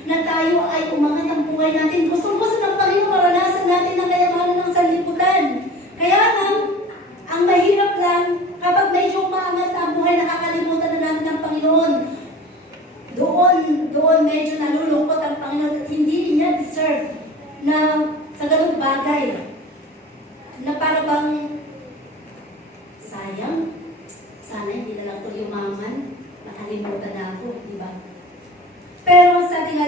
Na tayo ay umangat ang buhay natin. Gusto ng Panginoon maranasan natin ang kayamanan ng sanlibutan. Kaya ang mahirap lang, kapag medyo umangat ang buhay, nakakalimutan na natin ang Panginoon. Doon medyo nalulungkot ang Panginoon at hindi niya deserve na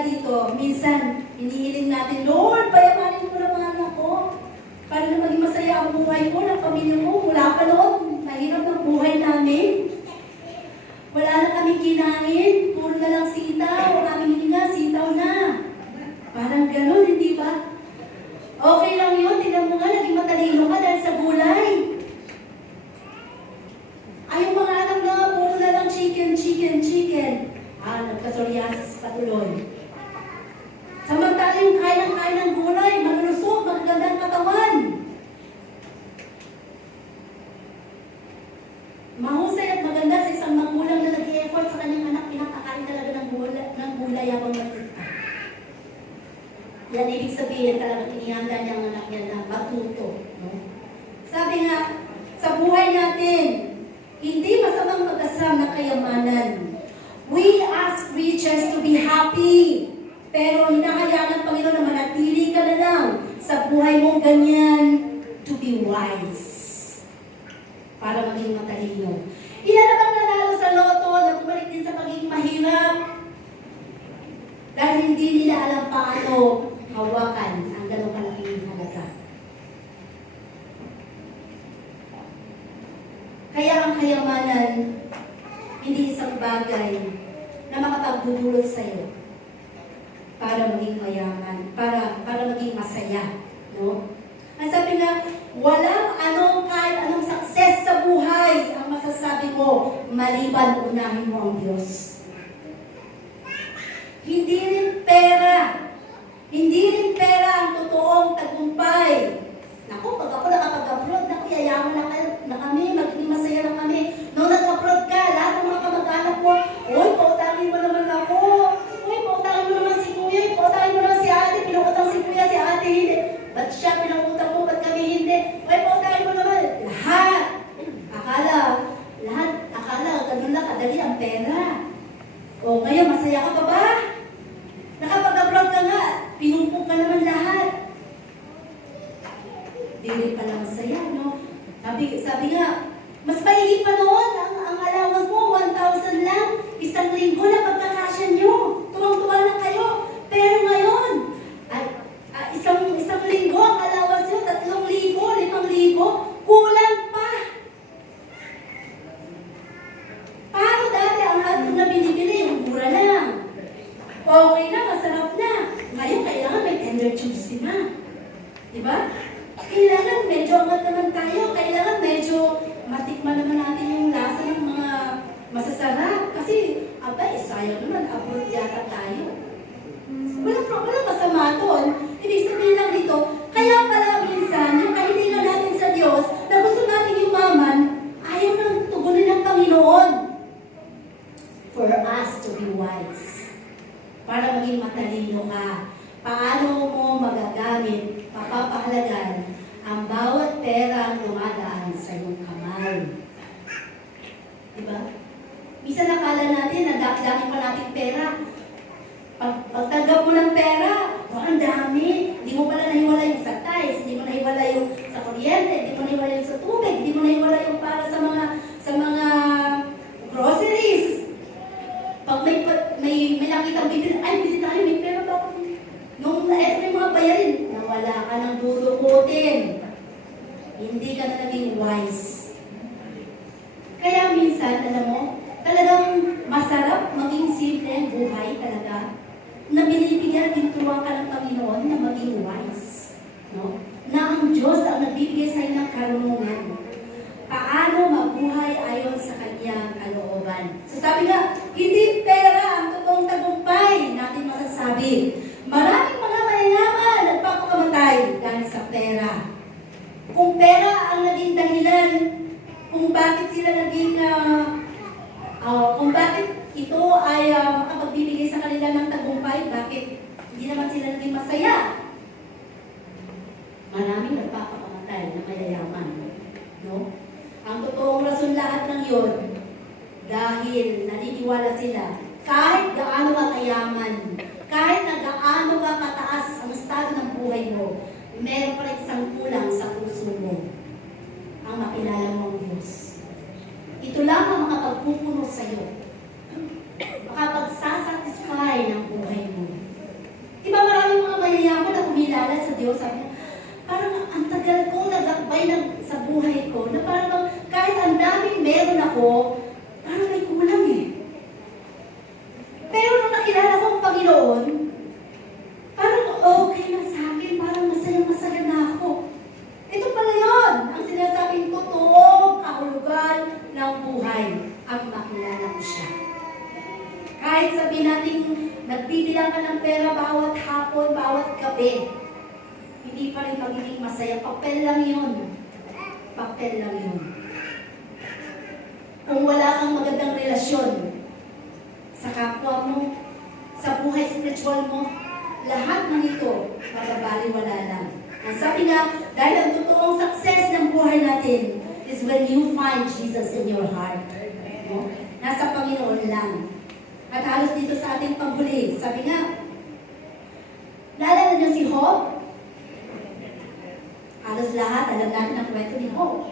dito, minsan, hinihiling natin, Lord, payamanin mo na mga anak ko. Para na maging masaya ang buhay ko, ng pamilya ko. Mula pa noon, mahirap ang buhay namin. Wala na kami kinain, puro na lang sitaw. Ang aming hininga, sitaw na. Parang ganun, hindi ba? Okay lang yun, tignan mo nga, naging matalino ka dahil sa gulay. Ay, yung mga anak na, puro na lang chicken. Nagka-psoriasis patuloy. Samantala yung kain ng gulay, malulusog, magagandang katawan. Mahusay at maganda sa isang magulang na nag-i-effort sa kanyang anak, pinakakain talaga ng gulay habang magsita. Yan ibig sabihin talaga inihanda niya ang anak niya na matuto. No? Sabi nga, sa buhay natin, hindi masamang mag-asam na kayamanan. We ask riches to be happy. Pero hinahayaan ng Panginoon na manatili ka na lang sa buhay mong ganyan to be wise. Para maging matalino. Ilan na bang nanalo sa loto na bumalik din sa pagiging mahirap? Dahil hindi nila alam paano hawakan ang ganong kalaking halaga. Kaya ang kayamanan, hindi isang bagay na makapagdudulot sa iyo para maging mayaman, para maging masaya, no? Ang sabi nga, kahit anong success sa buhay ang masasabi mo, maliban unahin mo ang Diyos. Hindi rin pera ang totoong tagumpay. Naku, pag ako nakapag-abroad, yayaman na kami, magiging masaya na kami. Nung nag-abroad ka, lahat ng mga kamag-anak mo, uy, pautangin mo naman ako. Uy, pautangin mo naman si kuya, pautangin mo naman si ate, pinukutang si kuya, si ate, hindi. Ba't siya pinakutang mo, ba't kami hindi? Uy, pautangin mo naman. Lahat. Akala, ganun lang kadali ang pera. O ngayon, masaya ka pa ba? Nakapag-abroad ka nga, pinupok ka naman lahat. Hindi pala masaya, no? Sabi nga, mas maigi pa noon, ang allowance mo, 1,000 lang, isang linggo na pagkakasya nyo, tuwang-tuwa na kayo. Pero ngayon, isang linggo, ang allowance nyo, 3,000, 5,000, kulang pa. Paano dati ang ating na binibili, yung mura lang. Okay na, masarap na. Ngayon, kailangan may tender juicy na. Diba? Kailangan medyo angat naman tayo. Kailangan medyo matikman naman natin yung lasa ng mga masasarap. Kasi, sayang naman, abroad yata tayo. Walang masama doon. Ibig sabihin lang dito, kaya pala minsan, yung kahilingan natin sa Diyos, na gusto natin yumaman, ayaw nang tugunin ng Panginoon. For us to be wise. Para maging matalino ka. Paano mo magagamit, papapahalagan, ang bawat pera ang dumadaan sa iyong kamay. Diba? Minsan nakala natin na dami pa natin pera. Pagtanggap mo ng pera, ang dami. Hindi mo pala nahiwala yung sa tiles, hindi mo nahiwala yung sa kuryente, hindi mo nahiwala yung sa tubig, hindi mo nahiwala yung para sa mga groceries. Pag may nakitang bibili, ay, bili tayo, may pera ba? Nung eto yung mga bayarin, nawala ka ng dudukutin. Hindi ka na naging wise. Kaya minsan, alam mo, talagang masarap maging simple ang buhay talaga. Na binibigyan din tuwa ka ng Panginoon na maging wise. No? Na ang Diyos ang nagbibigay sa iyo ng karunungan. Paano mabuhay ayon sa kanyang kalooban. So sabi nga, hindi pera ang totoong tagumpay natin masasabi. Maraming mga mayayaman nagpapakamatay dahil sa pera. Kung pera ang naging dahilan, kung bakit sila naging, kung bakit ito ay makapagbibigay sa kanila ng tagumpay, bakit hindi naman sila naging masaya? Maraming nagpapakamatay na mayayaman. No? Ang totoong rason lahat ng yun, dahil naniniwala sila, kahit gaano ka kayaman, kahit na gaano ka kataas ang estado ng buhay mo, meron pa rin isang kulang sa puso mo, ang makilala mo ang Diyos. Ito lang ang makapagpupuno sa iyo, makapagsasatisfy ng buhay mo. ko, parang may kulang eh. Pero nung nakilala ko ang Panginoon, parang okay na sa akin, parang masaya-masaya na ako. Ito pala yun, ang sinasabing totoong kahulugan ng buhay, ang makilala ko siya. Kahit sabihin natin, nagbibilang ka ng pera bawat hapon, bawat gabi, hindi pa rin magiging masaya. Papel lang yun. Papel lang yun. Kung wala kang magandang relasyon sa kapwa mo, sa buhay spiritual mo, lahat ng ito, magabaliwala lang. Ang sabi nga, dahil ang totoong success ng buhay natin is when you find Jesus in your heart. No? Nasa Panginoon lang. At halos dito sa ating panghuli, sabi nga, naalala niyo si Job? Halos lahat, alam natin ang kwento ni Job.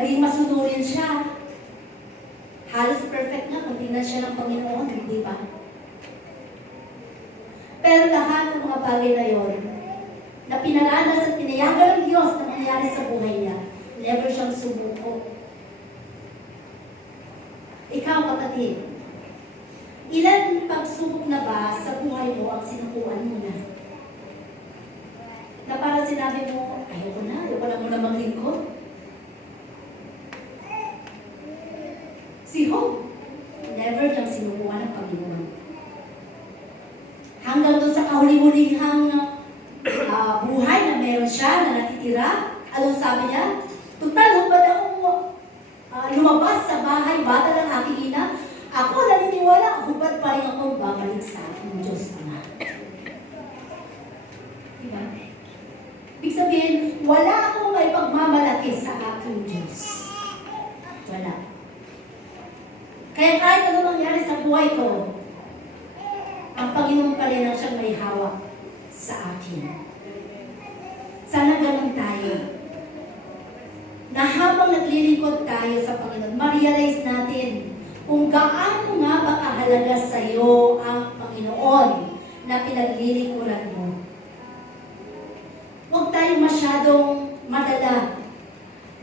Naging masunurin siya. Halos perfect nga kung tingnan siya ng Panginoon, di ba? Pero lahat ng mga bagay na yon, na pinaranas at pinayagan ng Diyos na nangyari sa buhay niya, never siyang sumuko. Ikaw, kapatid, ilan pagsubok na ba sa buhay mo ang sinukuan mo na? Na parang sinabi mo, ayoko na muna maglingkod. Si Job, never niyang sinukuan ng Panginoon. Hanggang doon sa kahuli-hulihang buhay na meron siya na natitira, anong sabi niya? Tutal, hubad akong lumabas sa bahay, bata ng aking ina. Ako naniniwala, hubad pa rin akong babalik sa aking Diyos Ama. Diba? Ibig sabihin, wala akong may pagmamalaki sa aking Diyos. Wala. Kaya kahit ano mangyari sa buhay ko, ang Panginoon pa rin ang siyang may hawak sa akin. Sana ganun tayo. Na habang naglilingkod tayo sa Panginoon, ma-realize natin kung gaano nga ba kahalaga sa iyo ang Panginoon na pinaglilingkuran mo. Huwag tayo masyadong madala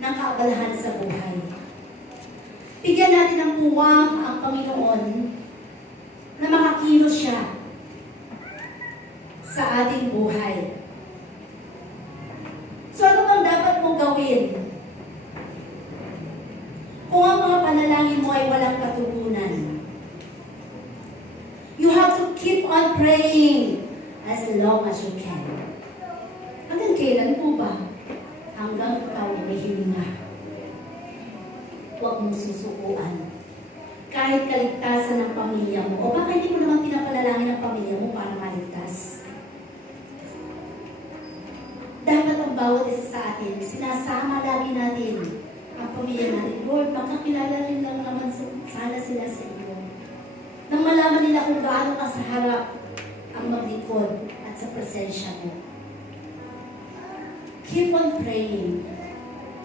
ng kaabalahan sa buhay. Bigyan natin ng puwang ang Panginoon na makakilos siya sa ating buhay. So ano bang dapat mong gawin? Kung ang mga panalangin mo ay walang katugunan, you have to keep on praying as long as you can. Hanggang kailan po ba? Hanggang ikaw ay may hilinga. Huwag mong susukuan. Kahit kaligtasan ng pamilya mo, o baka hindi mo naman pinapanalangin ang pamilya mo para maligtas. Dapat ang bawat isa sa atin, sinasama lagi natin ang pamilya natin. Lord, makakilala rin lang naman sana sila sa iyo. Nang malaman nila kung gaano ka sa harap ang maglingkod at sa presensya mo. Keep on praying.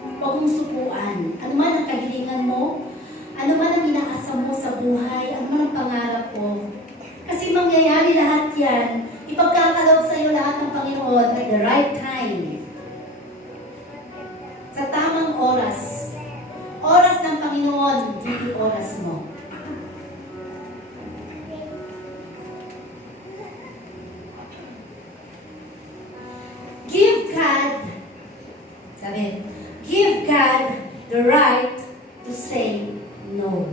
Huwag mong sukuan. Ano man ang kahilingan mo, ano man ang inaasam mo sa buhay, ano man ang pangarap mo. Kasi mangyayari lahat yan, ipagkakaloob sa iyo lahat ng Panginoon at the right time. Sa tamang oras. Oras ng Panginoon, hindi oras mo. Give God the right to say no.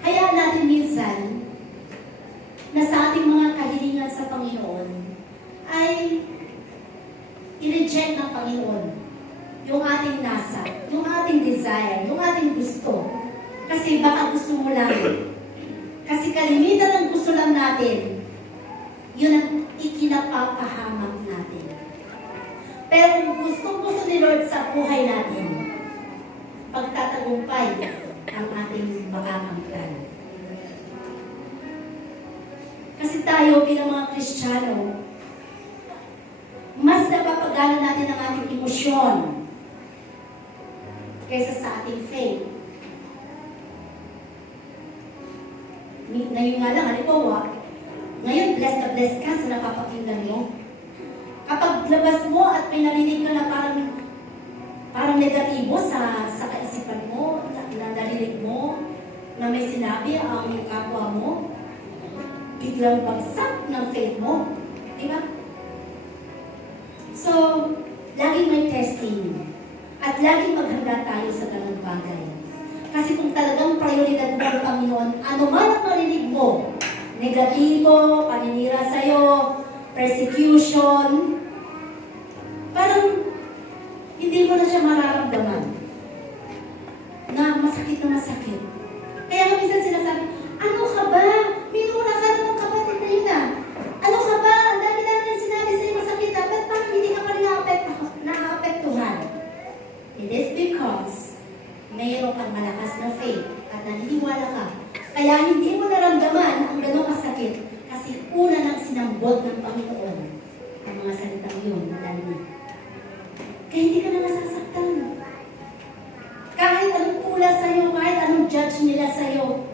Hayaan natin minsan na sa ating mga kahilingan sa Panginoon ay i-reject ng Panginoon yung ating nasa, yung ating desire, yung ating gusto. Kasi baka gusto mo lang. Kasi kalimitan ng gusto lang natin, yun ang ikinapapahamak natin. Pero kung gusto ni Lord sa buhay natin, pagtatagumpay ang ating makakamtan. Kasi tayo bilang mga Kristiyano, mas napapagana natin ang ating emosyon kaysa sa ating faith. Ngayon nga lang, halimbawa, ngayon blessed na blessed ka sa napapakinggan mo. Kapag labas mo at may narinig ka na parang parang negatibo sa kaisipan mo, na narinig mo, na may sinabi ang kapwa mo, biglang bagsak ng faith mo. Di ba? So, laging may testing. At laging maghanda tayo sa ganang bagay. Kasi kung talagang prioridad mo ang Panginoon, ano man ang marinig mo, negatibo, paninira sa'yo, persecution, parang hindi mo na siya mararamdaman na masakit na masakit. Kaya nga minsan sinasabi, ano ka ba? Minura ka na ng kapatid na yun ah. Ano ka ba? Ang dami namin sinabi sa'yo masakit ah. Ba't parang hindi ka pa rin naapektuhan? It is because mayroon kang malakas na faith at naniniwala ka. Kaya hindi mo naramdaman ang ganong kasakit kasi una nang sinambot ng Panginoon ang mga salitang yun na narinig. Kaya hindi ka na nasasaktan. Kahit anong pula sa'yo, kahit anong judge nila sa'yo,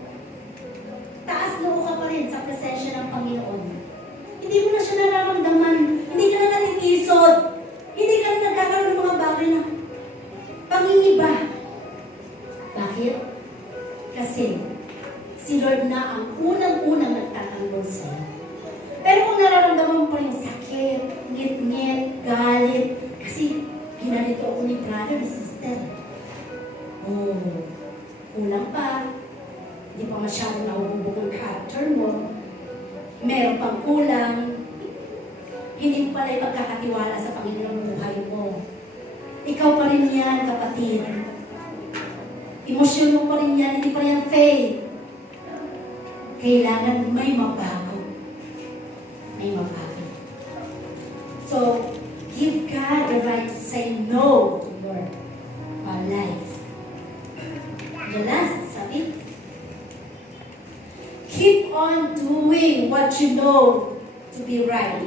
taas loob ka pa rin sa presensya ng Panginoon. Hindi mo na siya nararamdaman. Hindi ka na natitisod. Hindi ka na nagkakaroon ng mga bagay na pangingiba. Bakit? Kasi si Lord na ang unang-unang nagtatanggol sa'yo. Pero kung nararamdaman mo pa rin sakit, ngit-ngit, galit, kasi ginalito ako ni brother, ni sister. Oh, kulang pa. Hindi pa masyadong nahuhubog ang character mo. Meron pang kulang. Hindi mo pala ipagkakatiwala sa Panginoon buhay mo. Ikaw pa rin yan, kapatid. Emosyon mo pa rin yan, hindi pa rin yan faith. Kailangan may mabago. May mabago. So, give God the right to say no to your life. The last, sabi, keep on doing what you know to be right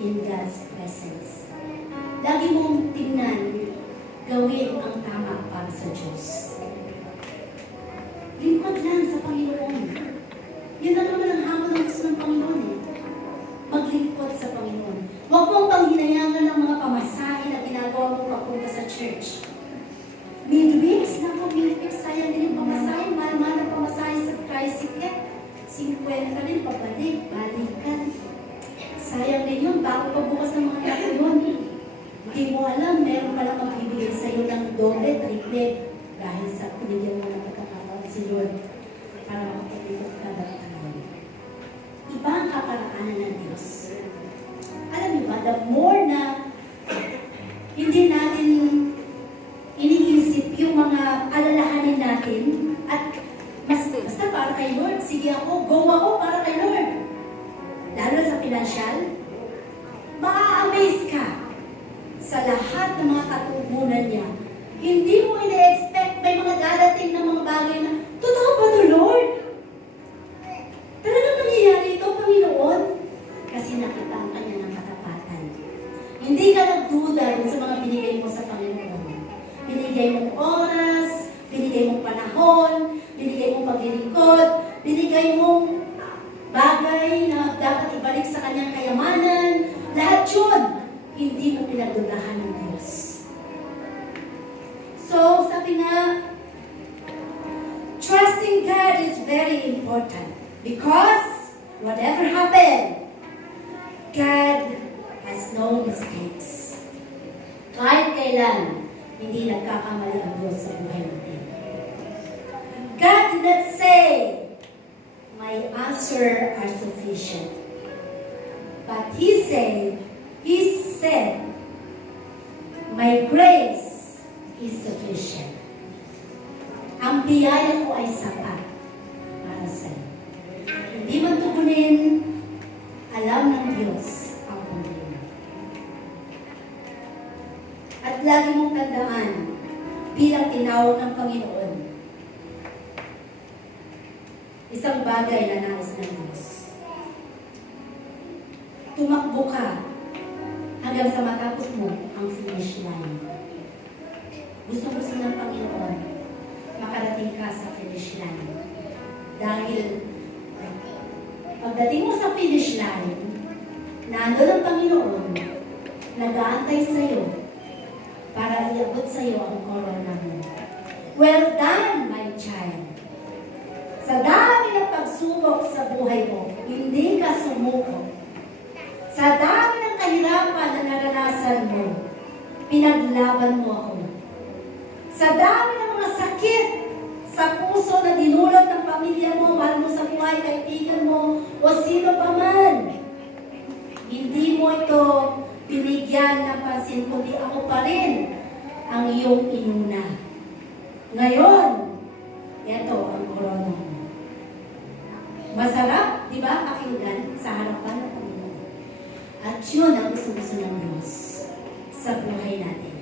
in God's presence. Lagi mong tingnan, gawin ang tama para sa Diyos. Lingkod lang sa Panginoon. Yun lang naman ang hamon ng gusto ng Panginoon eh. Maglingkod sa Panginoon. Huwag mong panghinayangan ng mga pamasahe na ginagawa mo papunta sa church. Midweeks na po, midweeks, sayang din yung pamasahe. Mahal-mahal ang pamasahe sa tricycle. 50 din, pabalik, balikan. Sayang din yun, bago pa bukas ng mga tao yun. Hindi mo alam, meron palang magbibigay sa'yo ng doble, triple. Dahil sa pinigyan mo ng pagkakataon si Lord para makapagpapit ka ba tayo. Iba ang kaparaanan ng Diyos. Alam niyo ba, the more na hindi natin iniisip yung mga alalahanin natin at basta para kay Lord, sige ako, go ako para kay Lord. Lalo sa financial, maa-amaze ka sa lahat ng mga katugunan niya. Hindi mo ina-expect may mga dadating na mga bagay na, totoo ba to, Lord? Talagang nangyayari ito, Panginoon? Kasi nakita ang kanya ng katapatan. Hindi ka nagduda sa mga binigay mo sa Panginoon. Binigay mong oras, binigay mong panahon, binigay mong paglilingkod, binigay mong bagay na dapat ibalik sa kanyang kayamanan. Lahat yun, hindi mo pinagdudahan ng Diyos. So, sabi nga, trusting God is very important because whatever happened, God has no mistakes. Kahit kailan, hindi nagkakamali ang Diyos sa buhay natin. God did not say, my answer are sufficient. But He said, my grace is sufficient. Ang biyaya ko ay sapat para sa'yo. Hindi man tugunin, alam ng Diyos ang problema. At lagi mong tandaan, bilang tinawag ng Panginoon, isang bagay na nais ng Diyos. Tumakbo ka hanggang sa matapos mo ang finish line. Gusto-gusto ng Panginoon, makarating ka sa finish line. Dahil pagdating mo sa finish line, nandun ang Panginoon, nag-aantay sa'yo para iabot sa iyo ang corona mo. Well done, my child. Sa dami ng pagsubok sa buhay mo, hindi ka sumuko. Sa dami ng kahirapan na naranasan mo, pinaglaban mo ako. Sa dami ng mga sakit sa puso na dinulot ng pamilya mo, mahal mo sa buhay, kaibigan mo, o sino pa man, hindi mo ito binigyan ng pansin, kundi ako pa rin ang iyong inuna. Ngayon, ito ang corona mo. Masarap, di ba, pakinggan sa harapan ng Panginoon. At yun ang gusto ng Diyos sa buhay natin.